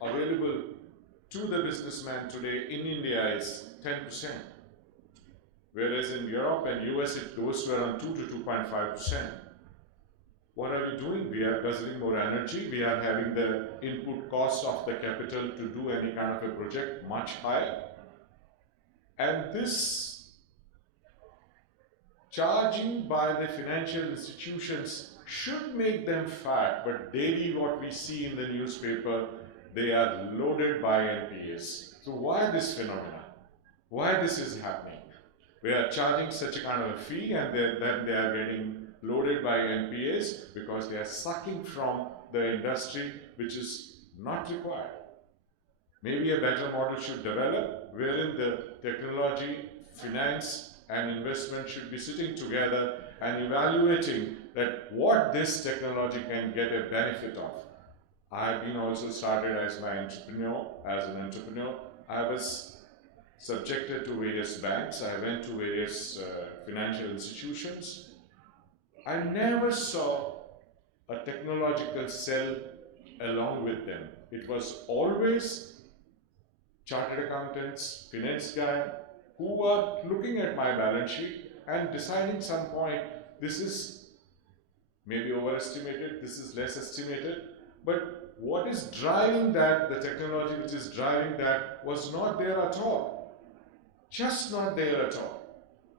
available to the businessman today in India is 10%, whereas in Europe and US it goes to around 2 to 2.5%. What are we doing? We are guzzling more energy. We are having the input cost of the capital to do any kind of a project much higher. And this charging by the financial institutions should make them fat, but daily what we see in the newspaper, they are loaded by NPAs. So why this phenomenon? Why this is happening? We are charging such a kind of a fee, and then they are getting loaded by NPAs because they are sucking from the industry which is not required. Maybe a better model should develop wherein the technology, finance and investment should be sitting together and evaluating that what this technology can get a benefit of. I have been also started as an entrepreneur. I was subjected to various banks. I went to various financial institutions. I never saw a technological cell along with them. It was always chartered accountants, finance guy, who were looking at my balance sheet and deciding some point, this is maybe overestimated, this is less estimated, but what is driving that, the technology which is driving that was not there at all. Just not there at all.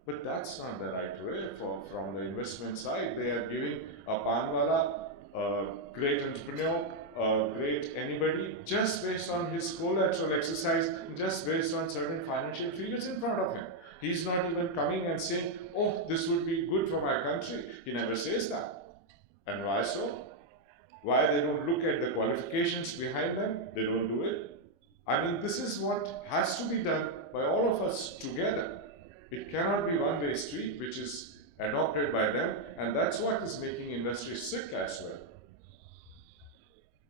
But that's not the right way from the investment side. They are giving a panwala, a great entrepreneur, a great anybody, just based on his collateral exercise, just based on certain financial figures in front of him. He's not even coming and saying, oh, this would be good for my country. He never says that. And why so? Why they don't look at the qualifications behind them? They don't do it. I mean, this is what has to be done by all of us together. It cannot be one-way street, which is adopted by them, and that's what is making industry sick as well.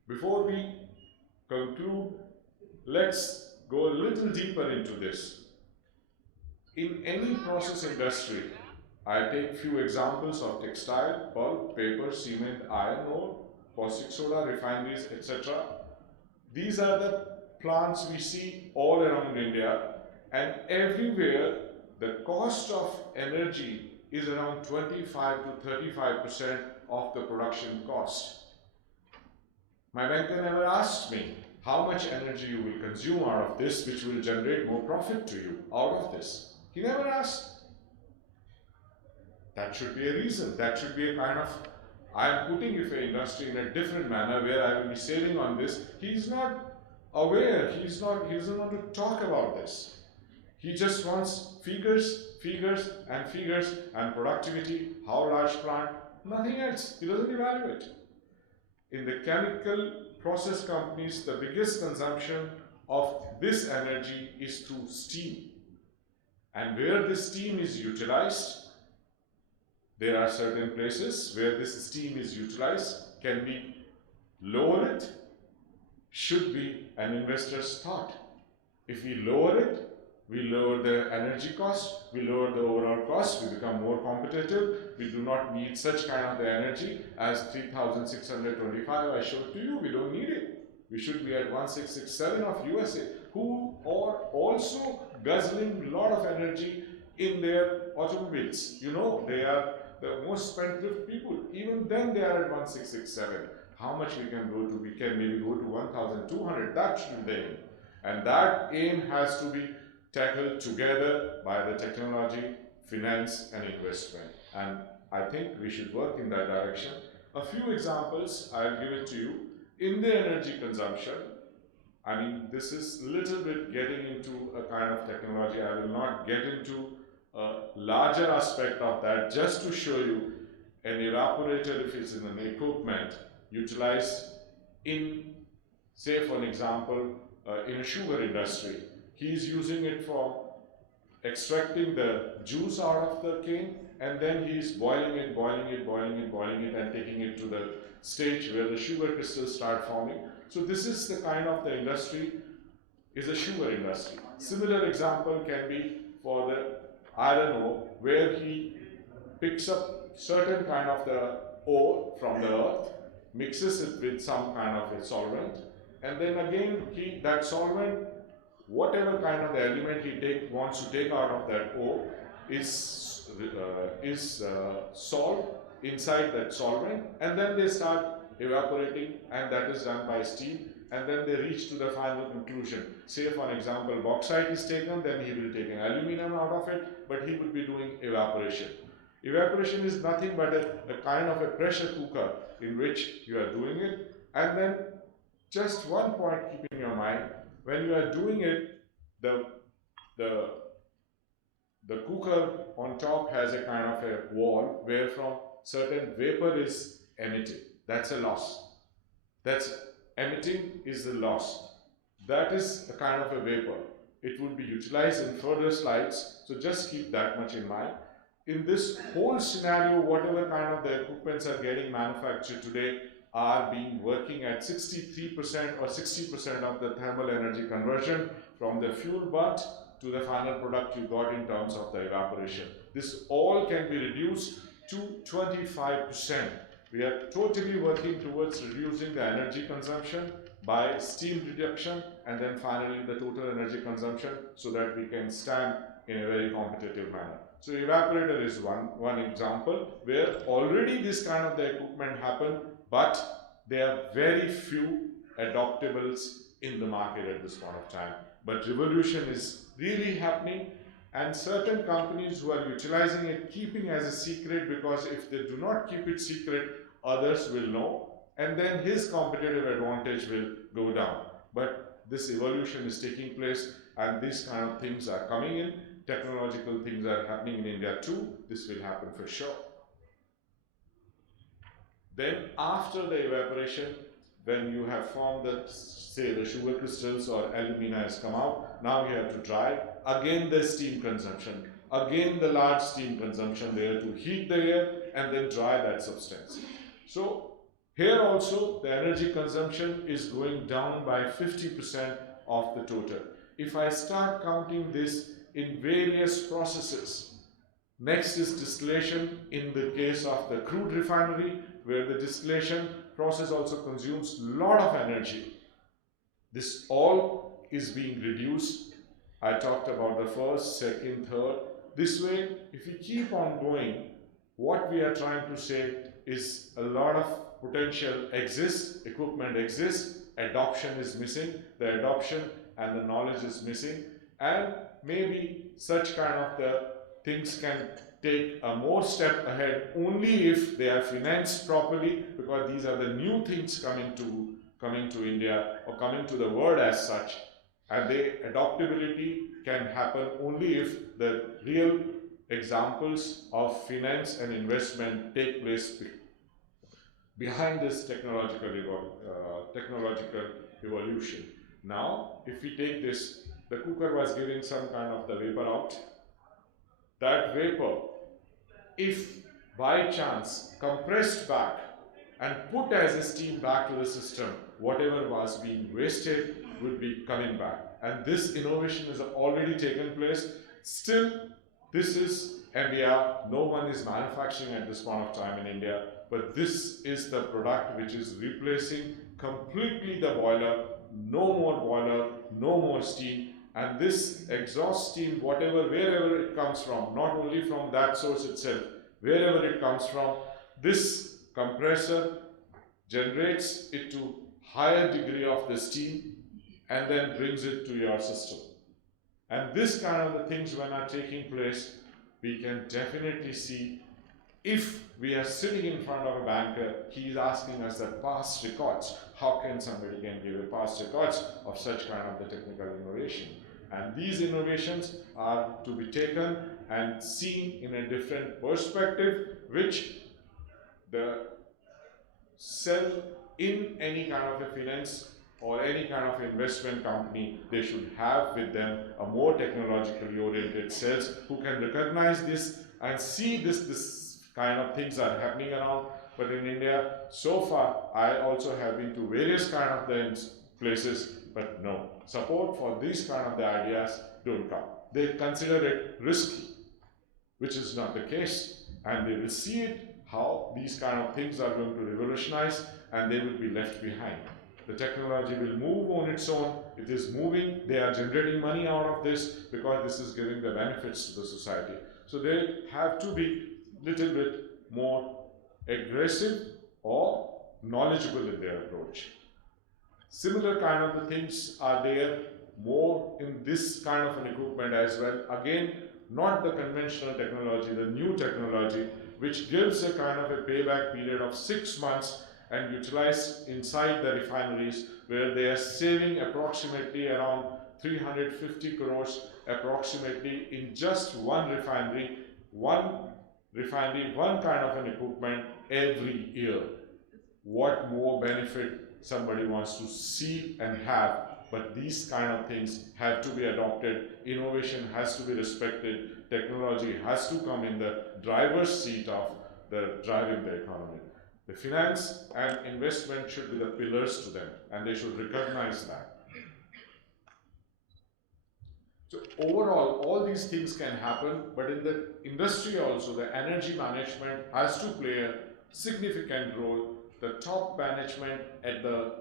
Before we conclude, let's go a little deeper into this. In any process industry, I take few examples of textile, pulp, paper, cement, iron ore, caustic soda, refineries, etc. These are the plants we see all around India, and everywhere the cost of energy is around 25 to 35% of the production cost. My banker never asked me how much energy you will consume out of this, which will generate more profit to you out of this. He never asked. That should be a reason. That should be a kind of, I am putting if a industry in a different manner where I will be saving on this. He's not aware. He doesn't want to talk about this. He just wants figures, figures, and figures, and productivity, how large plant, nothing else. He doesn't evaluate. In the chemical process companies, the biggest consumption of this energy is through steam. And where this steam is utilized, there are certain places where this steam is utilized. Can we lower it? Should be an investor's thought. If we lower it, we lower the energy cost, we lower the overall cost, we become more competitive, we do not need such kind of the energy as 3625 I showed to you, we don't need it. We should be at 1667 of USA, who are also guzzling a lot of energy in their automobiles. You know, they are the most spendthrift people. Even then they are at 1667. How much we can go to? We can maybe go to 1200. That should be the aim. And that aim has to be tackled together by the technology, finance and investment. And I think we should work in that direction. A few examples, I'll give it to you. In the energy consumption, I mean, this is a little bit getting into a kind of technology. I will not get into a larger aspect of that, just to show you an evaporator, if it's in an equipment utilized in, say for an example, in a sugar industry. He is using it for extracting the juice out of the cane, and then he is boiling it, and taking it to the stage where the sugar crystals start forming. So this is the kind of the industry, is a sugar industry. Similar example can be for the iron ore, where he picks up certain kind of the ore from the earth, mixes it with some kind of a solvent, and then again that solvent, whatever kind of the element he wants to take out of that ore is solved inside that solvent, and then they start evaporating, and that is done by steam, and then they reach to the final conclusion. Say for an example, bauxite is taken, then he will take an aluminum out of it, but he would be doing evaporation. Evaporation is nothing but a kind of a pressure cooker in which you are doing it. And then just one point keep in your mind, when you are doing it, the cooker on top has a kind of a wall where from certain vapor is emitted. That's a loss. That's emitting is the loss. That is a kind of a vapor. It would be utilized in further slides, so just keep that much in mind. In this whole scenario, whatever kind of the equipments are getting manufactured today are being working at 63% or 60% of the thermal energy conversion from the fuel burnt to the final product you got in terms of the evaporation. This all can be reduced to 25%. We are totally working towards reducing the energy consumption by steam reduction, and then finally the total energy consumption, so that we can stand in a very competitive manner. So evaporator is one example where already this kind of the equipment happen, but there are very few adoptables in the market at this point of time. But revolution is really happening, and certain companies who are utilizing it, keeping as a secret, because if they do not keep it secret, others will know, and then his competitive advantage will go down. But this evolution is taking place, and these kind of things are coming in. Technological things are happening in India too. This will happen for sure. Then after the evaporation, when you have formed the, say the sugar crystals or alumina has come out, now you have to dry. Again the steam consumption. again the large steam consumption there to heat the air and then dry that substance. So here also the energy consumption is going down by 50% of the total. If I start counting this in various processes, next is distillation in the case of the crude refinery, where the distillation process also consumes a lot of energy. This all is being reduced. I talked about the first, second, third. This way, if we keep on going, what we are trying to say is a lot of potential exists, equipment exists, adoption is missing, the adoption and the knowledge is missing, and maybe such kind of the things can take a more step ahead only if they are financed properly, because these are the new things coming to India or coming to the world as such, and the adaptability can happen only if the real examples of finance and investment take place behind this technological evolution. Now, if we take this, the cooker was giving some kind of the vapor out. That vapor, if by chance compressed back and put as a steam back to the system, whatever was being wasted would be coming back. And this innovation has already taken place. Still, this is India. No one is manufacturing at this point of time in India, but this is the product which is replacing completely the boiler. No more boiler, no more steam. And this exhaust steam, wherever it comes from, not only from that source itself, wherever it comes from, this compressor generates it to higher degree of the steam and then brings it to your system. And this kind of the things when are taking place, we can definitely see. If we are sitting in front of a banker, he is asking us the past records. How can somebody can give a past records of such kind of the technical innovation? And these innovations are to be taken and seen in a different perspective, which the sell in any kind of a finance or any kind of investment company, they should have with them a more technologically oriented sales who can recognize this and see this kind of things are happening around. But in India, so far, I also have been to various kind of the places, but no, support for these kind of the ideas don't come. They consider it risky, which is not the case, and they will see it how these kind of things are going to revolutionize, and they will be left behind. The technology will move on its own. It is moving. They are generating money out of this because this is giving the benefits to the society. So they have to be little bit more aggressive or knowledgeable in their approach. Similar kind of the things are there more in this kind of an equipment as well. Again, not the conventional technology, the new technology, which gives a kind of a payback period of 6 months and utilized inside the refineries, where they are saving approximately around 350 crores approximately in just one refinery, one kind of an equipment every year. What more benefit somebody wants to see and have? But these kind of things have to be adopted. Innovation has to be respected. Technology has to come in the driver's seat of the driving the economy. The finance and investment should be the pillars to them, and they should recognize that. So overall, all these things can happen, but in the industry also, the energy management has to play a significant role. The top management at the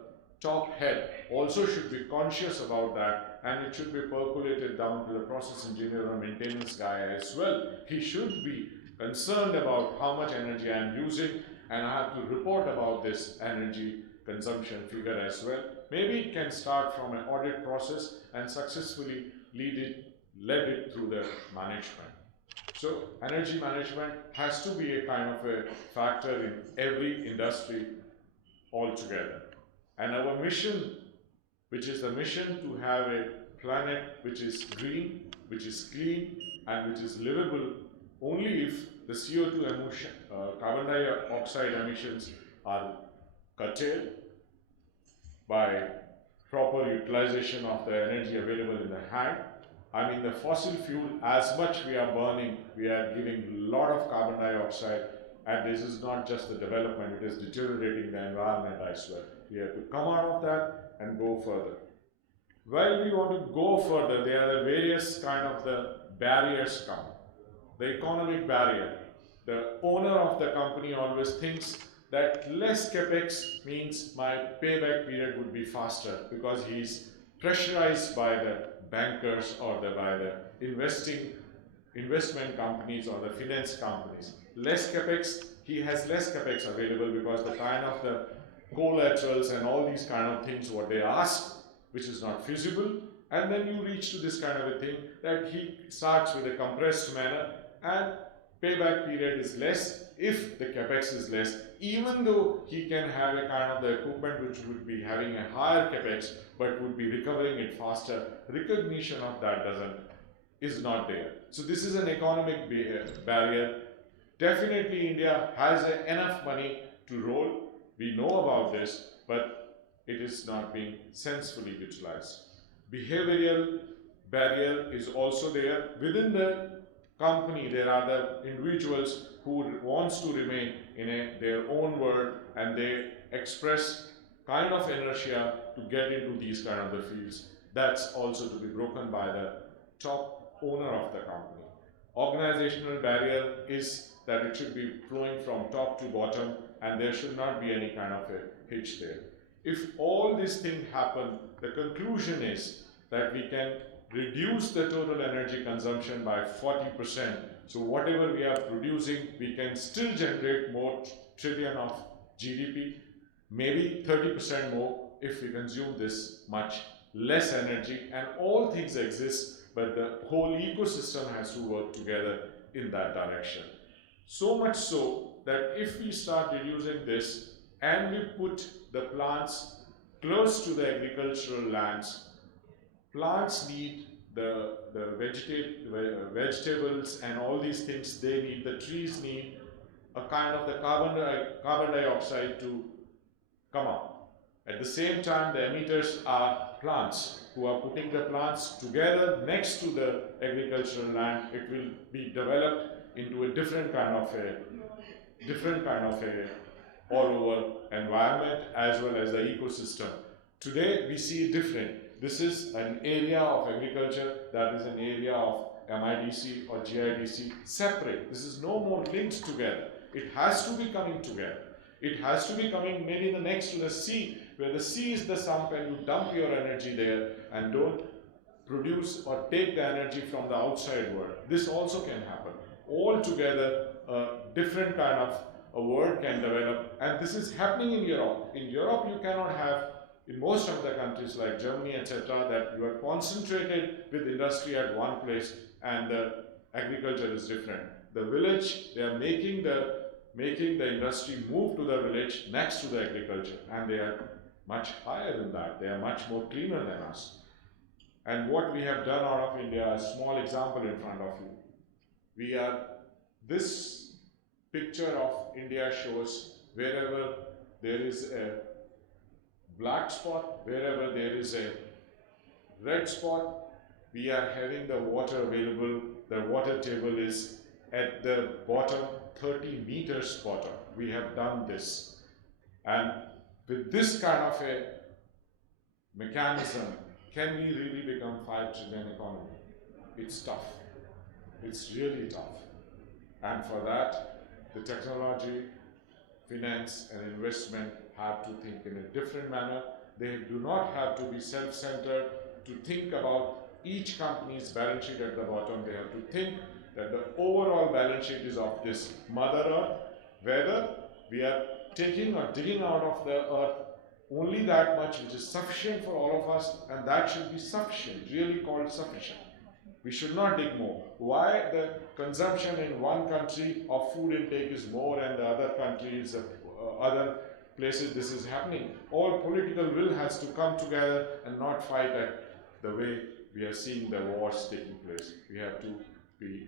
top head also should be conscious about that, and it should be percolated down to the process engineer or maintenance guy as well. He should be concerned about how much energy I am using, and I have to report about this energy consumption figure as well. Maybe it can start from an audit process and successfully led it through the management. So energy management has to be a kind of a factor in every industry altogether. And our mission, which is the mission to have a planet which is green, which is clean, and which is livable, only if the CO2 emission, carbon dioxide emissions are curtailed by proper utilization of the energy available in the hand, I mean, the fossil fuel, as much we are burning, we are giving a lot of carbon dioxide, and this is not just the development, it is deteriorating the environment as well. We have to come out of that and go further. While we want to go further, there are the various kind of the barriers come. The economic barrier. The owner of the company always thinks that less capex means my payback period would be faster because he's pressurized by the bankers or by the investment companies or the finance companies. Less capex, he has less capex available because the kind of the collaterals and all these kind of things what they ask, which is not feasible, and then you reach to this kind of a thing that he starts with a compressed manner and payback period is less if the capex is less, even though he can have a kind of the equipment which would be having a higher capex but would be recovering it faster. Recognition of that is not there. So this is an economic barrier. Definitely India has enough money to roll. We know about this, but it is not being sensibly utilized. Behavioral barrier is also there. Within the company, there are the individuals who wants to remain in their own world and they express kind of inertia to get into these kind of the fields. That's also to be broken by the top owner of the company. Organizational barrier is that it should be flowing from top to bottom and there should not be any kind of a hitch there. If all these things happen, the conclusion is that we can reduce the total energy consumption by 40%. So whatever we are producing, we can still generate more trillion of GDP, maybe 30% more if we consume this much less energy, and all things exist, but the whole ecosystem has to work together in that direction. So much so that if we start reducing this and we put the plants close to the agricultural lands, plants need the vegetables and all these things they need, the trees need a kind of the carbon dioxide to come up. At the same time, the emitters are plants who are putting the plants together next to the agricultural land. It will be developed into a different kind of a all over environment as well as the ecosystem. Today we see different. This is an area of agriculture, that is an area of MIDC or GIDC separate. This is no more linked together. It has to be coming together. It has to be coming maybe the next to the sea, where the sea is the sump and you dump your energy there and don't produce or take the energy from the outside world. This also can happen. All together, a different kind of a world can develop, and this is happening in Europe. In Europe, you cannot have, in most of the countries like Germany, etc., that you are concentrated with industry at one place and the agriculture is different. The village, they are making the industry move to the village next to the agriculture, and they are much higher than that. They are much more cleaner than us. And what we have done out of India, a small example in front of you. This picture of India shows wherever there is a black spot, wherever there is a red spot, we are having the water available. The water table is at the bottom, 30 meters bottom. We have done this. And with this kind of a mechanism, can we really become 5 trillion economy? It's tough. It's really tough. And for that, the technology, finance and investment have to think in a different manner. They do not have to be self-centered to think about each company's balance sheet at the bottom. They have to think that the overall balance sheet is of this Mother Earth, whether we are taking or digging out of the earth only that much which is sufficient for all of us, and that should be sufficient, really called sufficient. We should not dig more. Why the consumption in one country of food intake is more and the other countries, other places this is happening? All political will has to come together and not fight at the way we are seeing the wars taking place. We have to be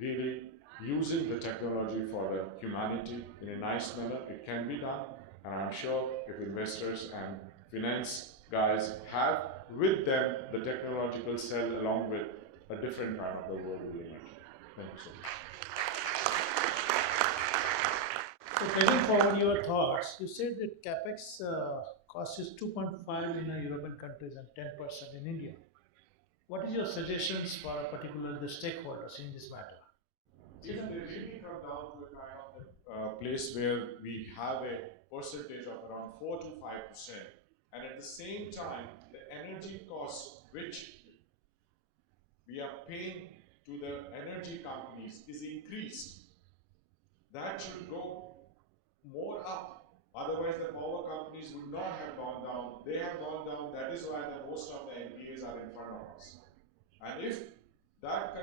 really using the technology for the humanity in a nice manner. It can be done, and I'm sure if investors and finance guys have with them the technological cell along with a different kind of the world will emerge. Thank you so much. So taking forward your thoughts, you said that capex cost is 2.5 in European countries and 10% in India. What is your suggestions for a particular the stakeholders in this matter? If they really come down to a kind of place where we have a percentage of around 4 to 5%, and at the same time, the energy costs which we are paying to the energy companies is increased, that should go more up. Otherwise, the power companies would not have gone down. They have gone down. That is why the most of the NPAs are in front of us. And if that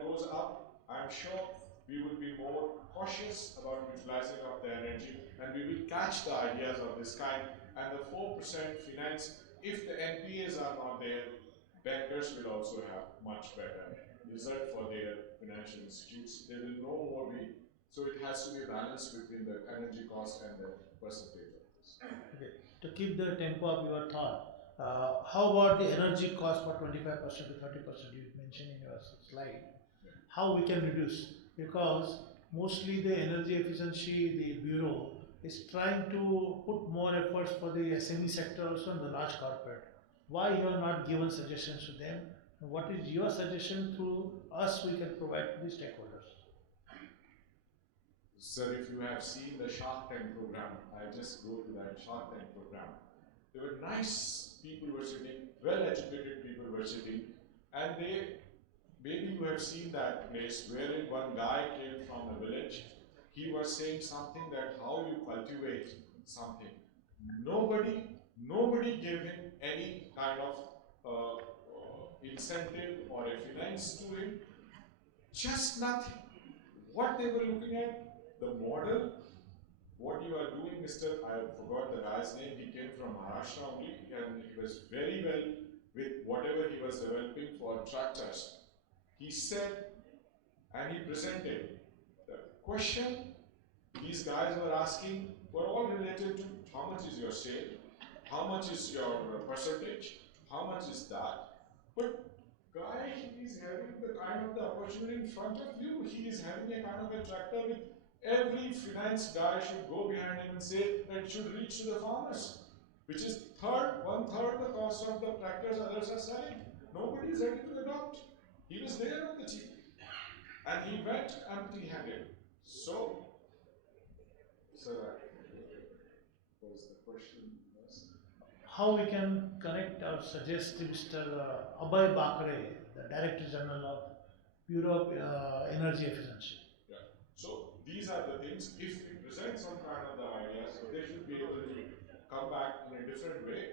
goes up, I'm sure we will be more cautious about utilizing of the energy, and we will catch the ideas of this kind. And the 4% finance, if the NPAs are not there, bankers will also have much better result for their financial institutes. They will no more be, so it has to be a balance between the energy cost and the percentage of this. Okay. To keep the tempo of your thought, how about the energy cost for 25% to 30% you mentioned in your slide? How we can reduce? Because mostly the energy efficiency, the bureau is trying to put more efforts for the SME sector also and the large corporate. Why you have not given suggestions to them? What is your suggestion through us we can provide to the stakeholders? Sir, if you have seen the Shark Tank program, I just go to that Shark Tank program. There were nice people were sitting, well-educated people were sitting, and maybe you have seen that place wherein one guy came from a village. He was saying something that how you cultivate something. Nobody gave him any kind of incentive or a finance to him. Just nothing. What they were looking at, the model, what you are doing, Mr. I forgot the guy's name. He came from Maharashtra only, and he was very well with whatever he was developing for tractors. He said, and he presented the question these guys were asking were all related to how much is your sale, how much is your percentage, how much is that. But guy, he is having the kind of the opportunity in front of you. He is having a kind of a tractor with every finance guy should go behind him and say that it should reach to the farmers, which is one third the cost of the tractors others are selling. Nobody is ready to adopt. He was there on the TV, and he went empty-handed. So, sir, what was the question? How we can connect or suggest to Mr. Abhay Bakre, the Director General of Bureau of Energy Efficiency. Yeah. So these are the things. If we present some kind of the ideas, so they should be able to come back in a different way.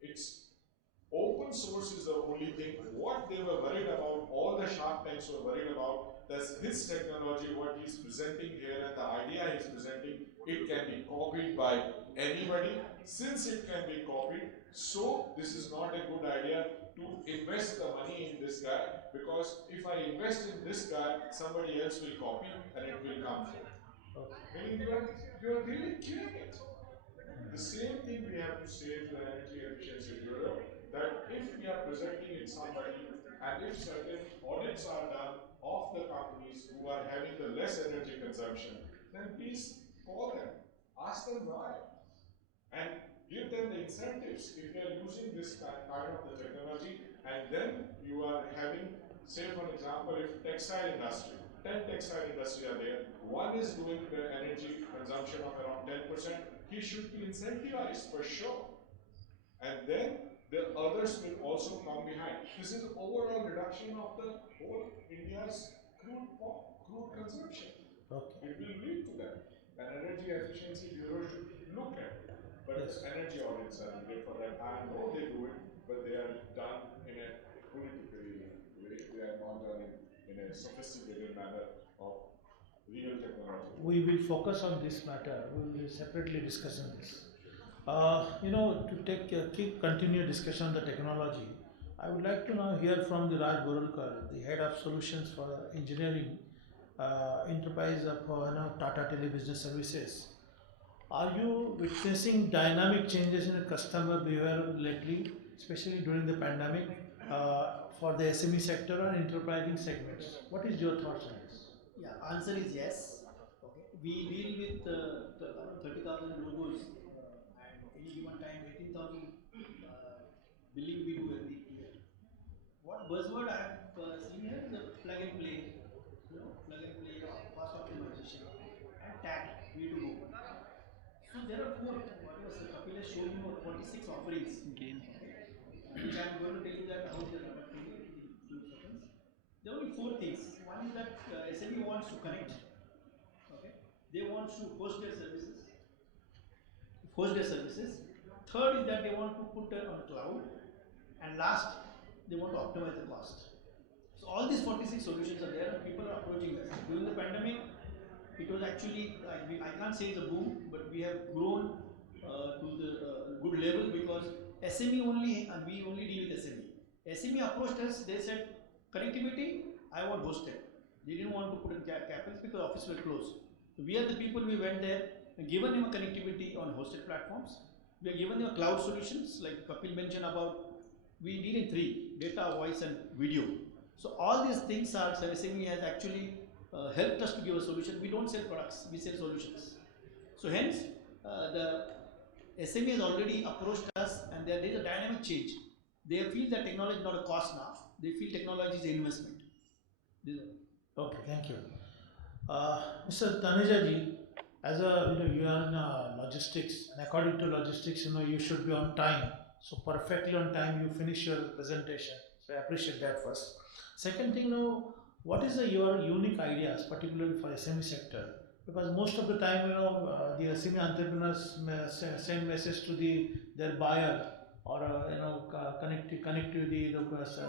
It's open source is the only thing. What they were worried about, all the Shark Tanks were worried about, that his technology, what he's presenting here and the idea he's presenting, it can be copied by anybody. Since it can be copied, so this is not a good idea to invest the money in this guy, because if I invest in this guy, somebody else will copy and it will come forth. Meaning you are really killing it. The same thing we have to say to the Energy Efficiency Bureau, that if we are presenting it somebody, and if certain audits are done of the companies who are having the less energy consumption, then please call them, ask them why, and give them the incentives if they are using this kind of the technology. And then you are having, say for example, if textile industry, 10 textile industry are there, one is doing the energy consumption of around 10%, he should be incentivized for sure. And then the others will also come behind. This is overall reduction of the whole India's crude consumption. Okay. It will lead to that. An energy efficiency bureau should look at it. But Yes. energy audits are needed for that. I know they do it, but they are done in a politically way. They are not done in a sophisticated manner of real technology. We will focus on this matter. We will be separately discussing this. To take keep continue discussion on the technology, I would like to now hear from the Raj Borulkar, the head of solutions for engineering enterprise of Tata Tele Business Services. Are you witnessing dynamic changes in customer behavior lately, especially during the pandemic, for the SME sector or enterprising segments? What is your thoughts on this? Yeah, answer is yes. Okay, we deal with around 30,000 logos, and any given time 18,000 billing we do every year. What buzzword I have seen here is a plug and play, plug and play, cost optimization, and tag, way to go. So there are four, whatever Sir Kapil has shown you, 46 offerings, okay, which I am going to tell you that how they are adapting it in few seconds. There are only four things. One is that SME wants to connect, okay, they want to host their services. Third is that they want to put it on cloud, and last, they want to optimize the cost. So all these 46 solutions are there, and people are approaching us. During the pandemic, it was actually, I can't say it's a boom, but we have grown to the good level because SME only, and we only deal with SME. SME approached us, they said, connectivity, I want hosted. They didn't want to put in capitals because office were closed. So we are the people, we went there and given them a connectivity on hosted platforms. We are given them cloud solutions, like Kapil mentioned about, we deal in three, data, voice and video. So all these things are, SME has actually helped us to give a solution. We don't sell products, we sell solutions. So hence, the SME has already approached us, and there is a dynamic change. They feel that technology is not a cost now. They feel technology is an investment. Okay, thank you. Mr. Taneja ji, as a you are in logistics, and according to logistics, you should be on time. So perfectly on time, you finish your presentation. So I appreciate that first. Second thing, what is your unique ideas, particularly for SME sector? Because most of the time, the SME entrepreneurs send message to their buyer or connect to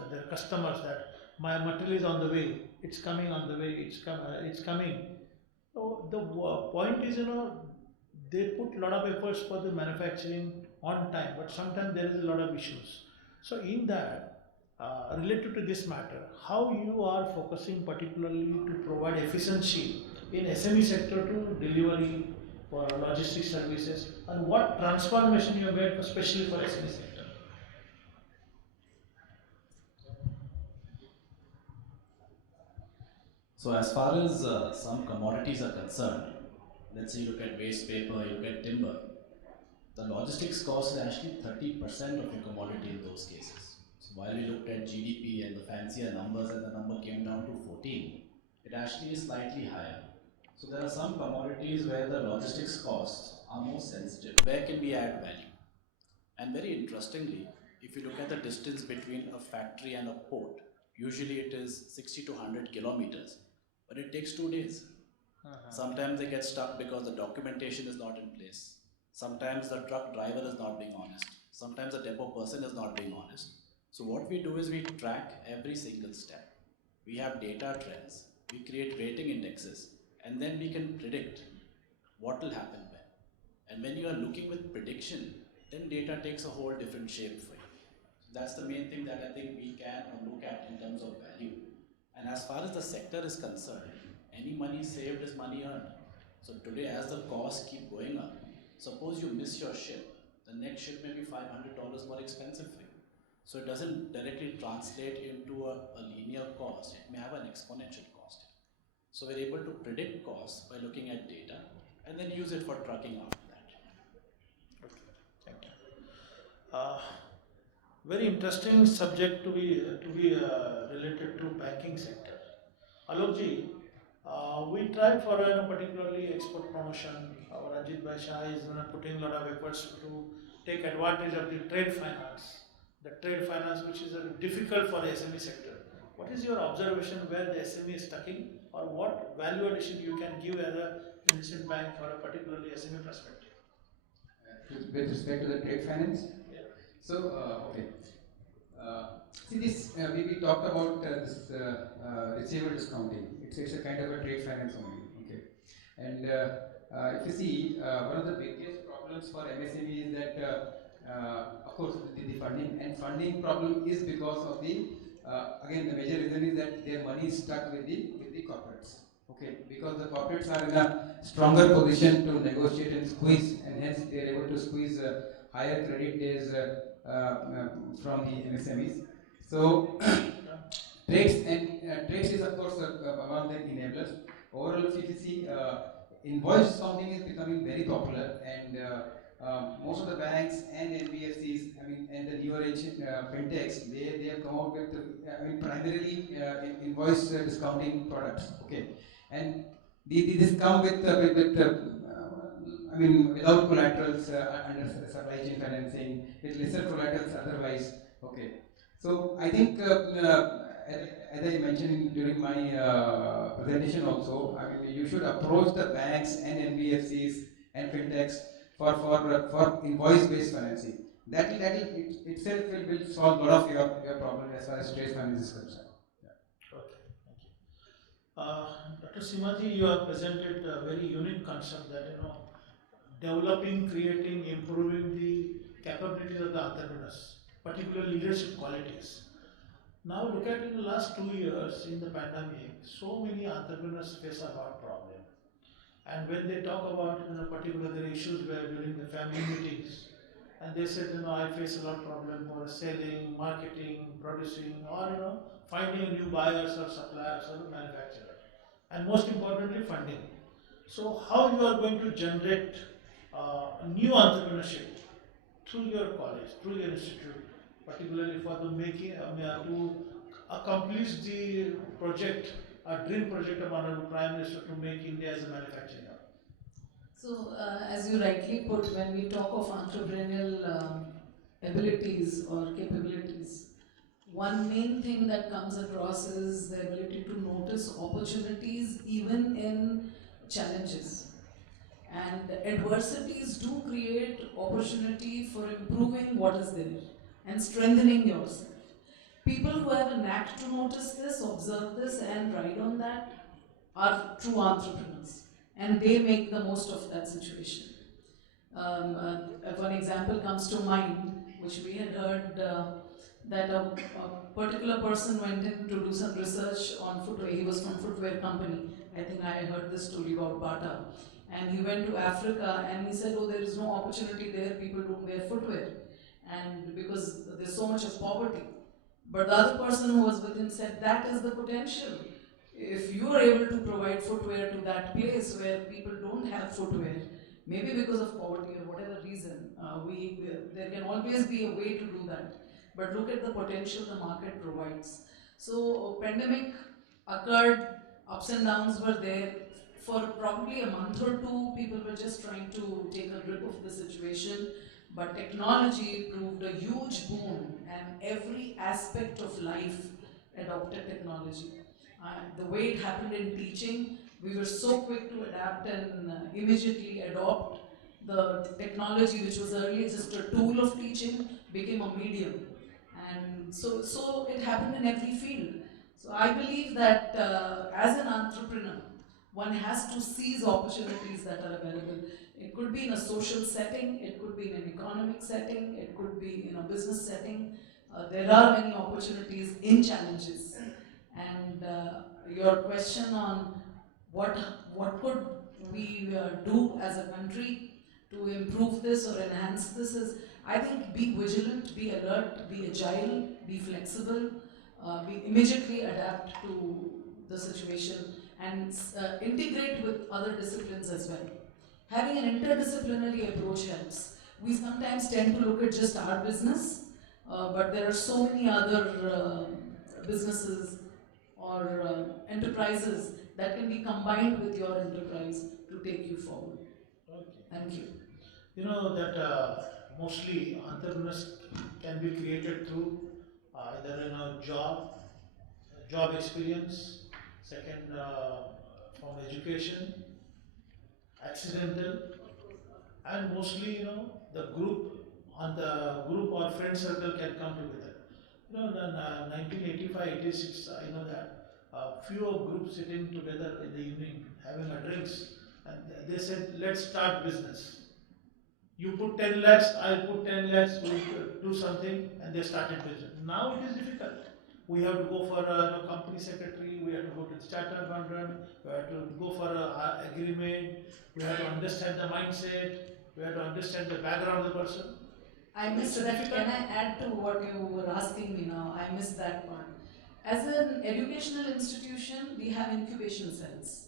their customers that my material is on the way, it's coming on the way, it's coming. So the point is, they put a lot of efforts for the manufacturing on time, but sometimes there is a lot of issues. So in that, related to this matter, how you are focusing particularly to provide efficiency in SME sector to delivery for logistics services, and what transformation you have made especially for SME sector? So as far as some commodities are concerned, let's say you look at waste paper, you look at timber, the logistics cost is actually 30% of your commodity in those cases. So while we looked at GDP and the fancier numbers and the number came down to 14, it actually is slightly higher. So there are some commodities where the logistics costs are more sensitive. Where can we add value? And very interestingly, if you look at the distance between a factory and a port, usually it is 60 to 100 kilometers, but it takes 2 days. Sometimes they get stuck because the documentation is not in place. Sometimes the truck driver is not being honest. Sometimes the depot person is not being honest. So what we do is we track every single step. We have data trends, we create rating indexes, and then we can predict what will happen when. And when you are looking with prediction, then data takes a whole different shape for you. So that's the main thing that I think we can look at in terms of value. And as far as the sector is concerned, any money saved is money earned. So today, as the costs keep going up, suppose you miss your ship, the next ship may be $500 more expensive for you. So it doesn't directly translate into a linear cost, it may have an exponential cost. So we're able to predict costs by looking at data and then use it for trucking after that. Okay, thank you. Very interesting subject to be related to banking sector. Alok ji, we try for particularly export promotion. Our Ajit Bhai Shah is putting a lot of efforts to take advantage of the trade finance. The trade finance, which is difficult for the SME sector. What is your observation where the SME is stuck in, or what value addition you can give as a investment bank for a particularly SME perspective? With respect to the trade finance? Yeah. So, okay. See this, we talked about this receivable discounting. It's a kind of a trade finance only, okay. And if you see, one of the biggest problems for MSME is that, of course, the funding, and funding problem is because of the, again, the major reason is that their money is stuck with the corporates. Okay, because the corporates are in a stronger position to negotiate and squeeze, and hence they are able to squeeze higher credit days from the MSMEs. So trades is of course one of the enablers. Overall, if you see, invoice discounting is becoming very popular, and most of the banks and NBFCs, I mean, and the newer age fintechs, they have come out with, I mean, primarily invoice discounting products. Okay, and this come I mean, without collaterals under supply chain financing, with lesser collaterals otherwise. Okay, so I think as, as I mentioned during my presentation also, I mean, you should approach the banks and NBFCs and fintechs for invoice-based financing. That itself will solve a lot of your problem as far as trade finance is concerned. Okay, thank you. Dr. Simaji, you have presented a very unique concept that, developing, creating, improving the capabilities of the entrepreneurs, particularly leadership qualities. Now look at in the last 2 years in the pandemic, so many entrepreneurs face a lot of problem. And when they talk about, particular their issues were during the family meetings, and they said, I face a lot of problem for selling, marketing, producing, or finding a new buyers or suppliers or manufacturer, and most importantly, funding. So how you are going to generate new entrepreneurship through your college, through your institute, particularly for the making to accomplish the project, a dream project of Honorable Prime Minister to make India as a manufacturing hub. So, as you rightly put, when we talk of entrepreneurial abilities or capabilities, one main thing that comes across is the ability to notice opportunities even in challenges. And adversities do create opportunity for improving what is there and strengthening yourself. People who have a knack to notice this, observe this, and ride on that are true entrepreneurs. And they make the most of that situation. One example comes to mind, which we had heard that a particular person went in to do some research on footwear. He was from footwear company. I think I heard this story about Bata. And he went to Africa and he said, oh, there is no opportunity there. People don't wear footwear. And because there's so much of poverty. But the other person who was with him said, that is the potential. If you are able to provide footwear to that place where people don't have footwear, maybe because of poverty or whatever reason, there can always be a way to do that. But look at the potential the market provides. So pandemic occurred, ups and downs were there. For probably a month or two, people were just trying to take a grip of the situation. But technology proved a huge boon, and every aspect of life adopted technology. The way it happened in teaching, we were so quick to adapt and immediately adopt the technology, which was earlier just a tool of teaching, became a medium. And so it happened in every field. So I believe that as an entrepreneur, one has to seize opportunities that are available. It could be in a social setting, it could be in an economic setting, it could be in a business setting. There are many opportunities in challenges. And your question on what could we do as a country to improve this or enhance this is, I think, be vigilant, be alert, be agile, be flexible, be immediately adapt to the situation, and integrate with other disciplines as well. Having an interdisciplinary approach helps. We sometimes tend to look at just our business, but there are so many other businesses or enterprises that can be combined with your enterprise to take you forward. Okay. Thank you. You know that mostly entrepreneurs can be created through either job experience, second from education, accidental, and mostly the group or friend circle can come together. In 1985, 86, I know that few of groups sitting together in the evening having a drinks, and they said, let's start business. You put 10 lakhs, I'll put 10 lakhs, we'll do something, and they started business. Now it is difficult. We have to go for a company secretary, we have to go to the charter accountant, we have to go for a agreement, we have to understand the mindset, we have to understand the background of the person. I missed It's that. difficult. Can I add to what you were asking me now? I missed that part. As an educational institution, we have incubation cells,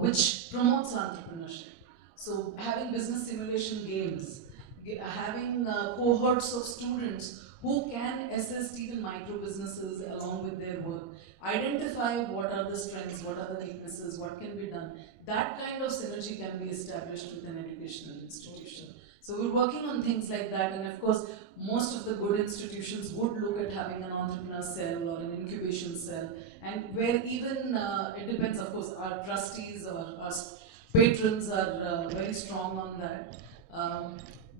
which promotes entrepreneurship. So having business simulation games, having cohorts of students who can assist even micro businesses along with their work, identify what are the strengths, what are the weaknesses, what can be done. That kind of synergy can be established with an educational institution. So we're working on things like that, and of course, most of the good institutions would look at having an entrepreneur cell or an incubation cell, and where even, it depends, of course, our trustees or our patrons are very strong on that.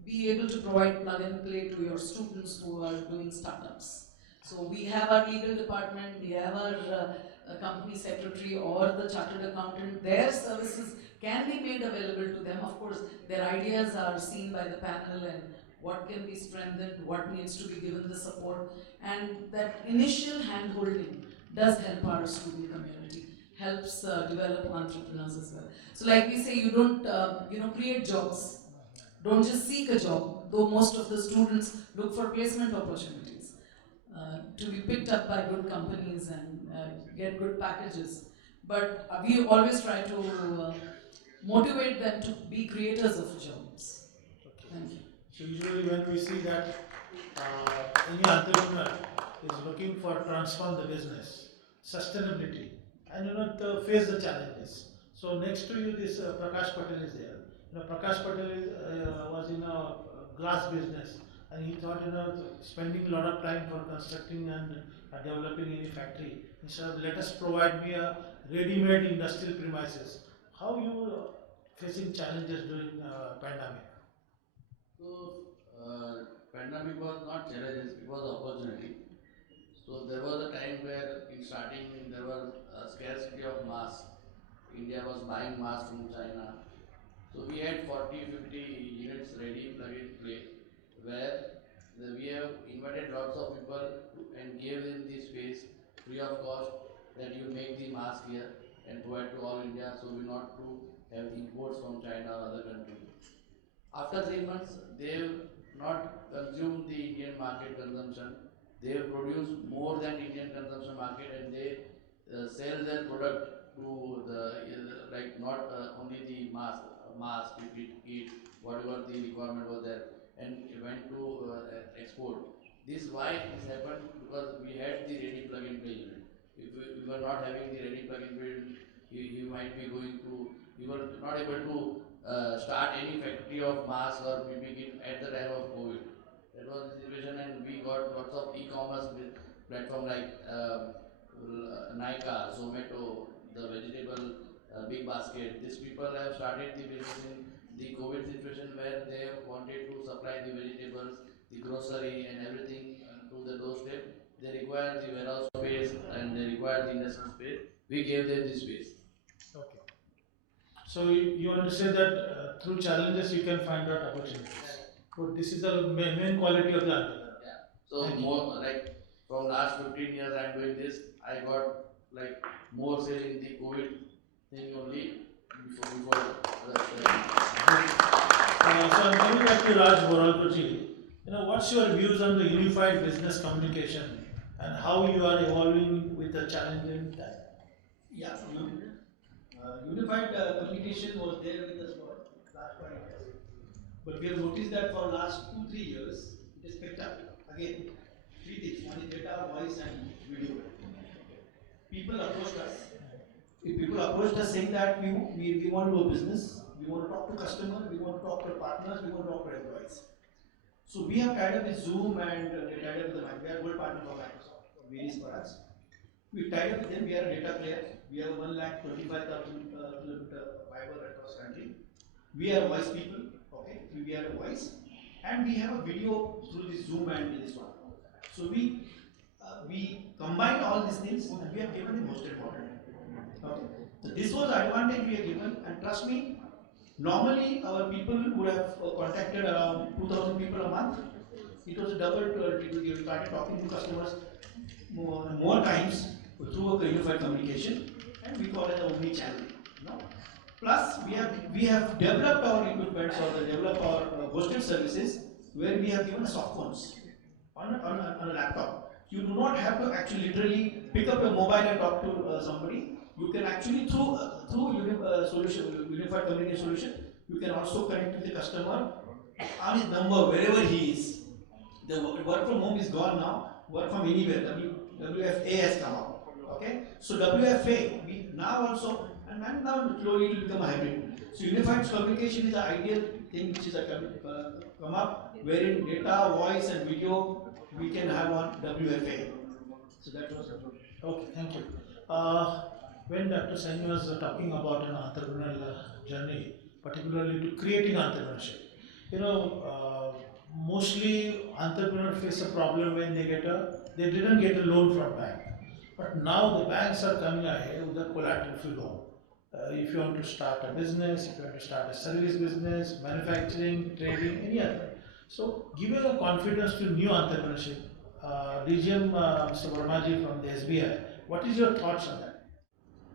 Be able to provide plug and play to your students who are doing startups. So we have our legal department, we have our company secretary or the chartered accountant. Their services can be made available to them. Of course, their ideas are seen by the panel and what can be strengthened, what needs to be given the support. And that initial hand-holding does help our student community, helps develop entrepreneurs as well. So like we say, you don't create jobs. Don't just seek a job, though most of the students look for placement opportunities to be picked up by good companies and get good packages. But we always try to motivate them to be creators of jobs. Thank you. So usually when we see that any entrepreneur is looking for transform the business, sustainability, and to face the challenges. So next to you, this Prakash Patel is there. Prakash Patel was in a glass business, and he thought spending a lot of time for constructing and developing any factory. Instead of let us provide me a ready-made industrial premises. How you facing challenges during pandemic? So, pandemic was not challenges, it was opportunity. So there was a time where in starting there was a scarcity of masks. India was buying masks from China. So we had 40, 50 units ready, plug and play, where we have invited lots of people and gave them the space free of cost that you make the mask here and provide to all India, so we not to have the imports from China or other countries. After 3 months, they have not consumed the Indian market consumption. They have produced more than Indian consumption market, and they sell their product to the like not only the mask, kit, whatever the requirement was there, and it went to export. This why this happened, because we had the ready plug and play unit. If we were not having the ready plug and play unit, you might be going to, we were not able to start any factory of mass or maybe at the time of COVID. That was the situation, and we got lots of e-commerce platform like Nika, Zomato, the vegetable big basket. These people have started the business in the COVID situation where they wanted to supply the vegetables, the grocery and everything to the doorstep. They require the warehouse space and they require the industrial space. We gave them the space. Okay. So you understand that through challenges you can find out opportunities. So this is the main quality of the entrepreneur. Yeah. So more like from last 15 years I'm doing this. I got like more sale in the COVID thing only before So I'm coming back to Raj Boralkoji. What's your views on the unified business communication and how you are evolving with the challenging time? Yeah, unified communication was there with us for last 5 years. But we have noticed that for last 2-3 years, it is picked up. Again, three things: one is data, voice, and video. People approached us. If people approached us saying that we want to do a business, we want to talk to customer, we want to talk to partners, we want to talk to employees. So we have tied up with Zoom and they tied up with the we are gold partner for Microsoft for various products. We tied up with them. We are a data player. We have 1,25,000 kilometer fiber across country. We are voice people. Okay, we are a voice, and we have a video through this Zoom and this one. So we combine all these things and we have given the most important. Okay, so this was the advantage we have given, and trust me, normally our people would have contacted around 2,000 people a month. It was double to we started talking to customers more times through a unified communication, and we call it omni-channel. Plus, we have developed our equipment or developed our hosted services where we have given soft phones on a laptop. You do not have to actually literally pick up your mobile and talk to somebody. You can actually unified communication solution. You can also connect with the customer on his number wherever he is. The work from home is gone now. Work from anywhere. WFA has come up. Okay, so WFA we now also and now slowly it will become a hybrid. So unified communication is the ideal thing which is come up wherein data, voice, and video we can have on WFA. So that was Okay, thank you. When Dr. Saini was talking about an entrepreneurial journey, particularly to creating entrepreneurship, mostly entrepreneurs face a problem when they didn't get a loan from bank. But now the banks are coming ahead with a collateral-free loan. If you want to start a business, if you want to start a service business, manufacturing, trading, any other. So, giving a confidence to new entrepreneurship, DGM Mr. Vermaji from the SBI, what is your thoughts on that?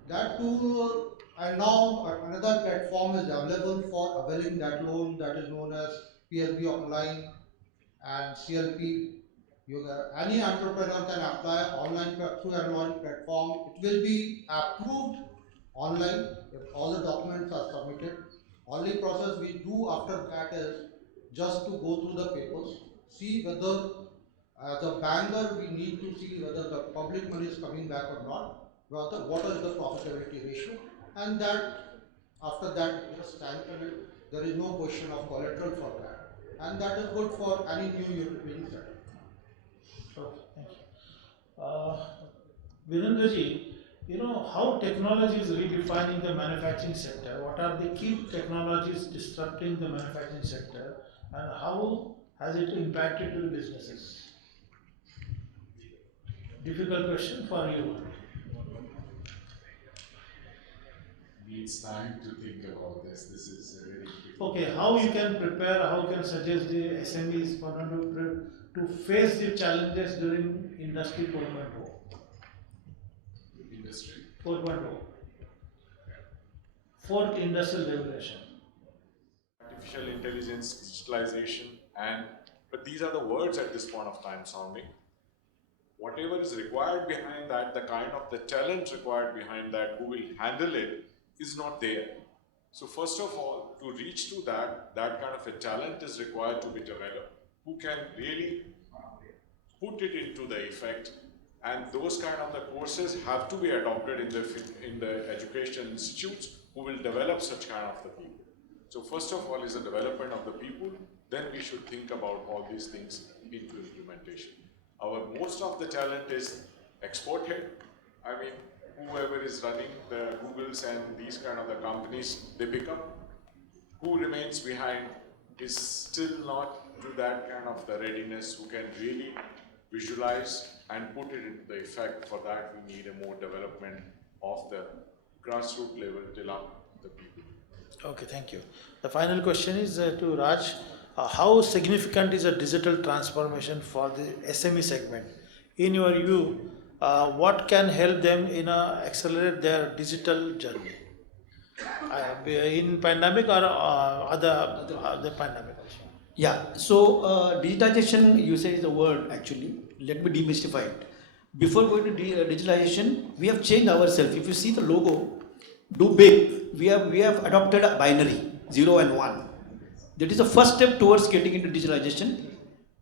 That tool, and now another platform is available for availing that loan, that is known as PSB Online and CLP. Any entrepreneur can apply online through an online platform. It will be approved online if all the documents are submitted. Only process we do after that is just to go through the papers, see whether as a banker we need to see whether the public money is coming back or not, what is the profitability ratio, and that after that it is sanctioned. There is no question of collateral for that, and that is good for any new unit being set up. Okay, thank you. Virendraji, how technology is redefining the manufacturing sector? What are the key technologies disrupting the manufacturing sector, and how has it impacted the businesses? Difficult question for you. Needs time to think about this. This is a very difficult. Okay, how you can prepare, how you can suggest the SMEs for to face the challenges during Industry 4.0? Industry 4.0. Fourth Industrial Revolution. artificial intelligence, digitalization, but these are the words at this point of time sounding. Whatever is required behind that, the kind of the talent required behind that, who will handle it, is not there. So first of all, to reach to that kind of a talent is required to be developed, who can really put it into the effect, and those kind of the courses have to be adopted in the education institutes who will develop such kind of the people. So first of all is the development of the people, then we should think about all these things into implementation. Most of the talent is exported. I mean, whoever is running the Googles and these kind of the companies, they pick up. Who remains behind is still not to that kind of the readiness, who can really visualize and put it into the effect. For that, we need a more development of the grassroots level till up the people. Okay, thank you. The final question is to Raj. How significant is a digital transformation for the SME segment? In your view, what can help them accelerate their digital journey? In pandemic or other pandemic also? Yeah, so digitization, you say is the word actually. Let me demystify it. Before going to digitalization, we have changed ourselves. If you see the logo, do big, we have adopted a binary, 0 and 1. That is the first step towards getting into digitalization.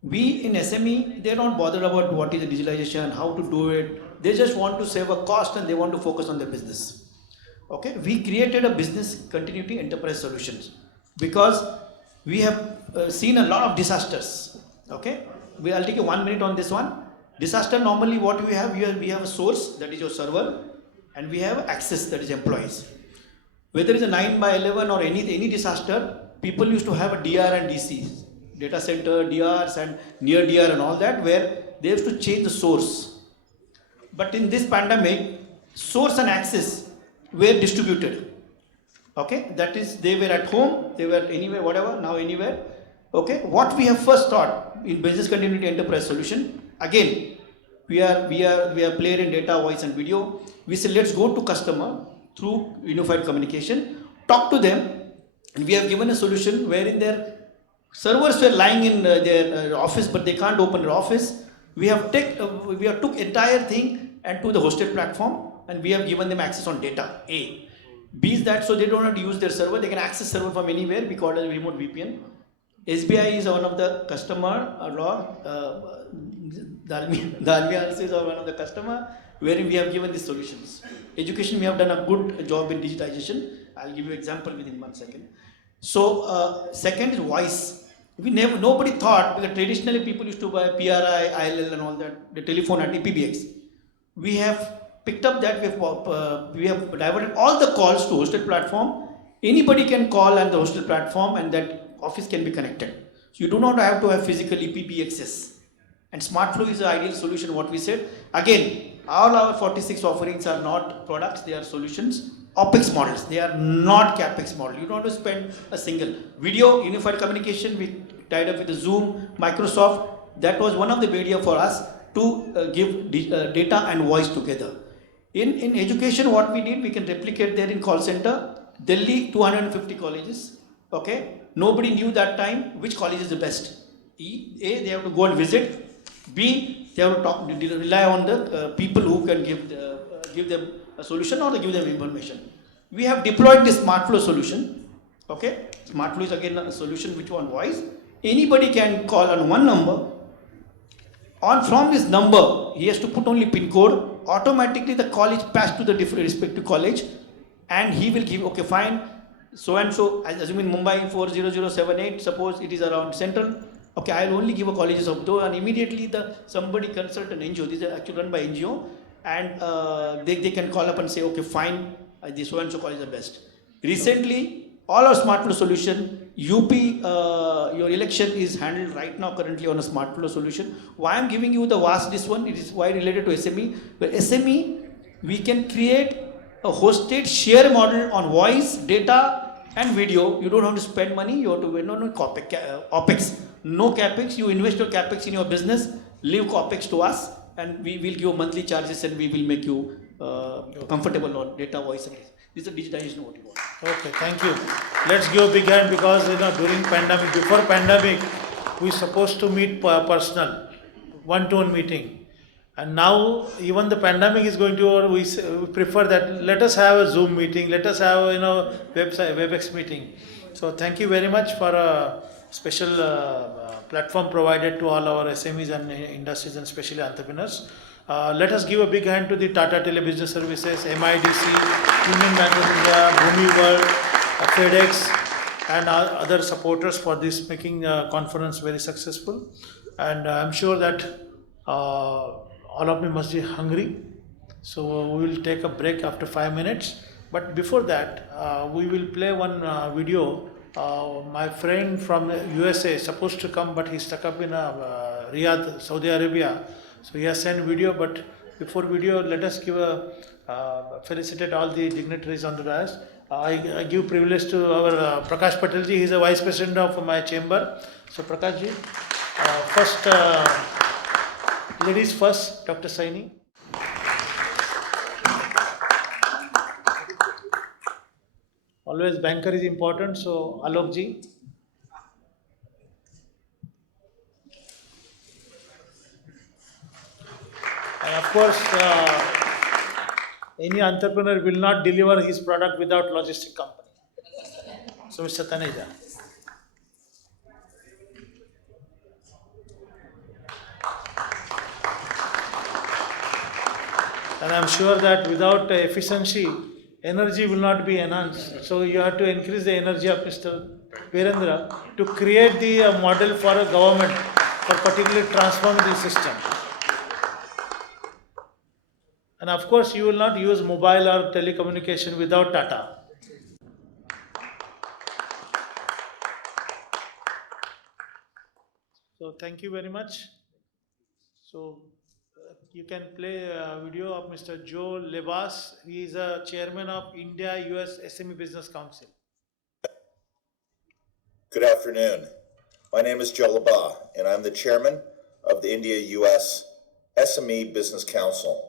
We in SME, they don't bother about what is the digitalization, how to do it. They just want to save a cost and they want to focus on their business. Okay, we created a business continuity enterprise solutions because we have seen a lot of disasters. Okay, I'll take 1 minute on this one. Disaster, normally what we have here, we have a source, that is your server, and we have access, that is employees. Whether it's a 9/11 or any disaster, people used to have a DR and DCs, data center, DRs and near DR and all that, where they used to change the source. But in this pandemic, source and access were distributed. Okay, that is, they were at home, they were anywhere, whatever, now anywhere. Okay, what we have first taught in business continuity enterprise solution, again, we are player in data, voice and video. We say let's go to customer through unified communication, talk to them, and we have given a solution wherein their servers were lying in their office, but they can't open their office. We have took entire thing and to the hosted platform, and we have given them access on data. A, B is that so they don't have to use their server; they can access server from anywhere. We call it a remote VPN. SBI is one of the customer, or Dalmia is one of the customer, wherein we have given these solutions. Education, we have done a good job in digitization. I'll give you example within 1 second. So second is voice. Nobody thought, because traditionally people used to buy PRI, ILL and all that, the telephone and PBX. We have picked up that, we have diverted all the calls to hosted platform. Anybody can call on the hosted platform and that office can be connected. So you do not have to have physically PBXs. And SmartFlow is the ideal solution, what we said. Again, all our 46 offerings are not products, they are solutions. OPEX models, they are not CAPEX model. You don't have to spend a single. Video, unified communication, we tied up with the Zoom, Microsoft. That was one of the media for us to give data and voice together. In education, what we did, we can replicate there in call center. Delhi, 250 colleges. Okay, nobody knew that time which college is the best. A, they have to go and visit. B, they have to talk, rely on the people who can give them a solution or give them information. We have deployed this SmartFlow solution. Okay, SmartFlow is again a solution which on voice. Anybody can call on one number. From this number, he has to put only PIN code. Automatically, the call is passed to the respective college, and he will give, okay, fine, so and so, assume in Mumbai 40078, suppose it is around central. Okay, I will only give a colleges of those, and immediately somebody consult an NGO. This is actually run by NGO, and they can call up and say, okay, fine, the so and so college is the best. Recently, all our SmartFlow solution, UP, your election is handled right now currently on a SmartFlow solution. Why I'm giving you the vast this one, it is why related to SME. But SME, we can create a hosted share model on voice, data and video. You don't have to spend money, you have to OPEX. No CAPEX, you invest your CAPEX in your business, leave OPEX to us, and we will give you monthly charges and we will make you comfortable on data, voice and this is the digitization what you want. Okay, thank you. Let's give a big hand because during pandemic, before pandemic, we supposed to meet personal, one-to-one meeting, and now even the pandemic is going to over. We prefer that let us have a Zoom meeting, let us have WebEx meeting. So thank you very much for a special platform provided to all our SMEs and industries and especially entrepreneurs. Let us give a big hand to the Tata Telebusiness Services, MIDC, Union Bank of India, Bhumi World, FedEx, and other supporters for this making conference very successful. And I'm sure that all of you must be hungry. So we will take a break after 5 minutes. But before that, we will play one video. My friend from the USA is supposed to come, but he's stuck up in Riyadh, Saudi Arabia. So he has sent video, but before video, let us give felicitate all the dignitaries on the dais. I give privilege to our Prakash Patel ji. He is a vice president of my chamber. So Prakash ji, first, ladies first, Dr. Saini. Always banker is important, so Alok ji. And of course, any entrepreneur will not deliver his product without logistic company. So Mr. Taneja. And I'm sure that without efficiency, energy will not be enhanced. So you have to increase the energy of Mr. Virendra to create the model for a government for particularly transform the system. And of course, you will not use mobile or telecommunication without Tata. So thank you very much. So you can play a video of Mr. Joe Lebas. He is a chairman of India-US SME Business Council. Good afternoon. My name is Joe Lebas, and I'm the chairman of the India-US SME Business Council.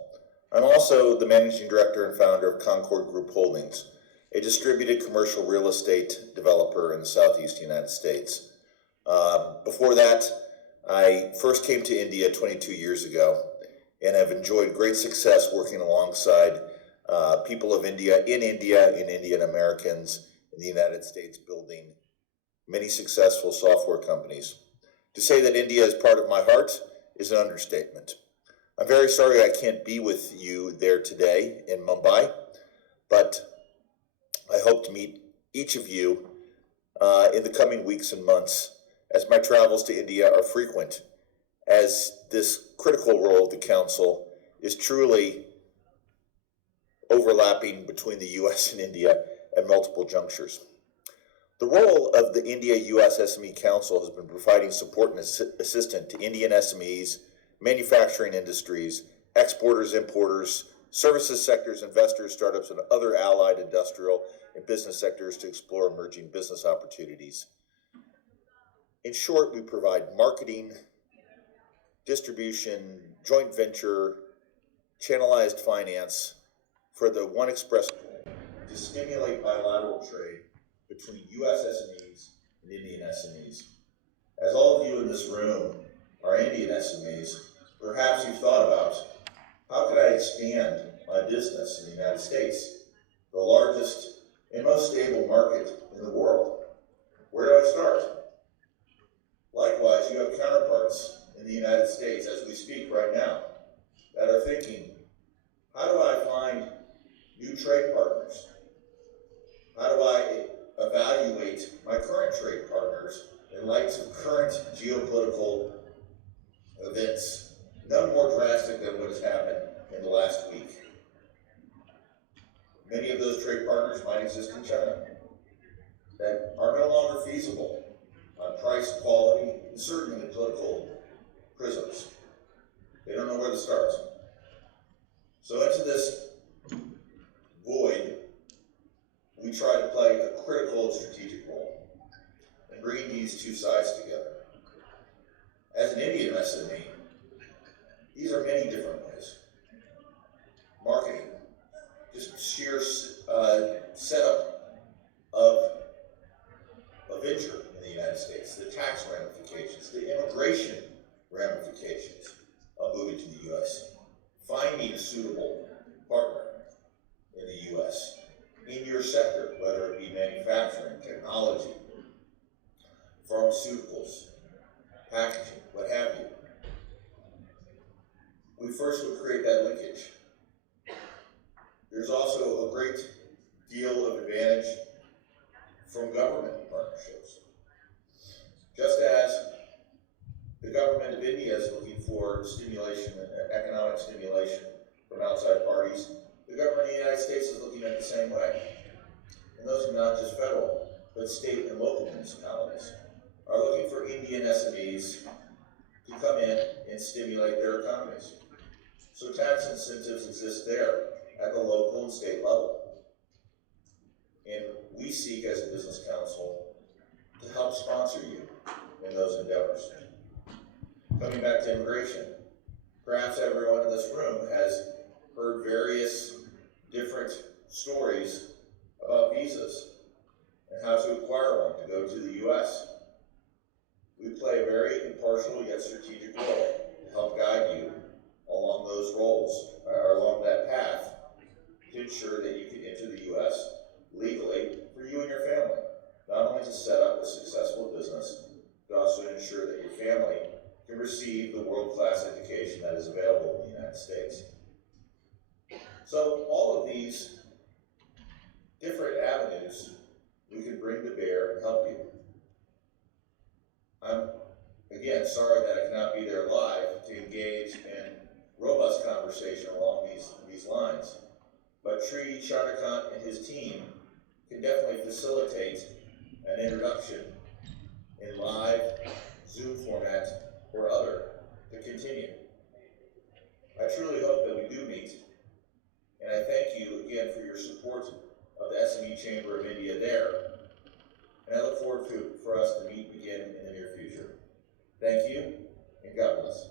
I'm also the Managing Director and founder of Concord Group Holdings, a distributed commercial real estate developer in the Southeast United States. Before that, I first came to India 22 years ago and have enjoyed great success working alongside people of India, and Indian Americans in the United States, building many successful software companies. To say that India is part of my heart is an understatement. I'm very sorry I can't be with you there today in Mumbai, but I hope to meet each of you in the coming weeks and months, as my travels to India are frequent, as this critical role of the Council is truly overlapping between the US and India at multiple junctures. The role of the India-US SME Council has been providing support and assistance to Indian SMEs, manufacturing industries, exporters, importers, services sectors, investors, startups, and other allied industrial and business sectors to explore emerging business opportunities. In short, we provide marketing, distribution, joint venture, channelized finance for the one express goal: to stimulate bilateral trade between US SMEs and Indian SMEs. As all of you in this room are Indian SMEs, perhaps you've thought about, how could I expand my business in the United States, the largest and most stable market in the world? Where do I start? Likewise, you have counterparts in the United States as we speak right now that are thinking, how do I find new trade partners? How do I evaluate my current trade partners in light of current geopolitical events, none more drastic than what has happened in the last week? Many of those trade partners might exist in China that are no longer feasible on price, quality, and certainly political prisms. They don't know where to start. So into this void, we try to play a critical and strategic role in bringing these two sides together. As an Indian SME, these are many different ways. Marketing, just sheer setup of a venture in the United States, the tax ramifications, the immigration ramifications of moving to the US, finding a suitable partner in the US, in your sector, whether it be manufacturing, technology, pharmaceuticals, packaging, what have you. We first would create that linkage. There's also a great deal of advantage from government partnerships. Just as the government of India is looking for stimulation, economic stimulation from outside parties, the government of the United States is looking at it the same way. And those are not just federal, but state and local municipalities are looking for Indian SMEs to come in and stimulate their economies. So tax incentives exist there at the local and state level. And we seek, as a business council, to help sponsor you in those endeavors. Coming back to immigration, perhaps everyone in this room has heard various different stories about visas and how to acquire one to go to the US. We play a very impartial yet strategic role to help guide you along those roles, or along that path, to ensure that you can enter the US legally for you and your family. Not only to set up a successful business, but also to ensure that your family can receive the world-class education that is available in the United States. So all of these different avenues we can bring to bear and help you. I'm, again, sorry that I cannot be there live to engage in robust conversation along these lines, but Sri Chandrakant and his team can definitely facilitate an introduction in live Zoom format or other to continue. I truly hope that we do meet, and I thank you again for your support of the SME Chamber of India there, and I look forward for us to meet again in the near future. Thank you, and God bless.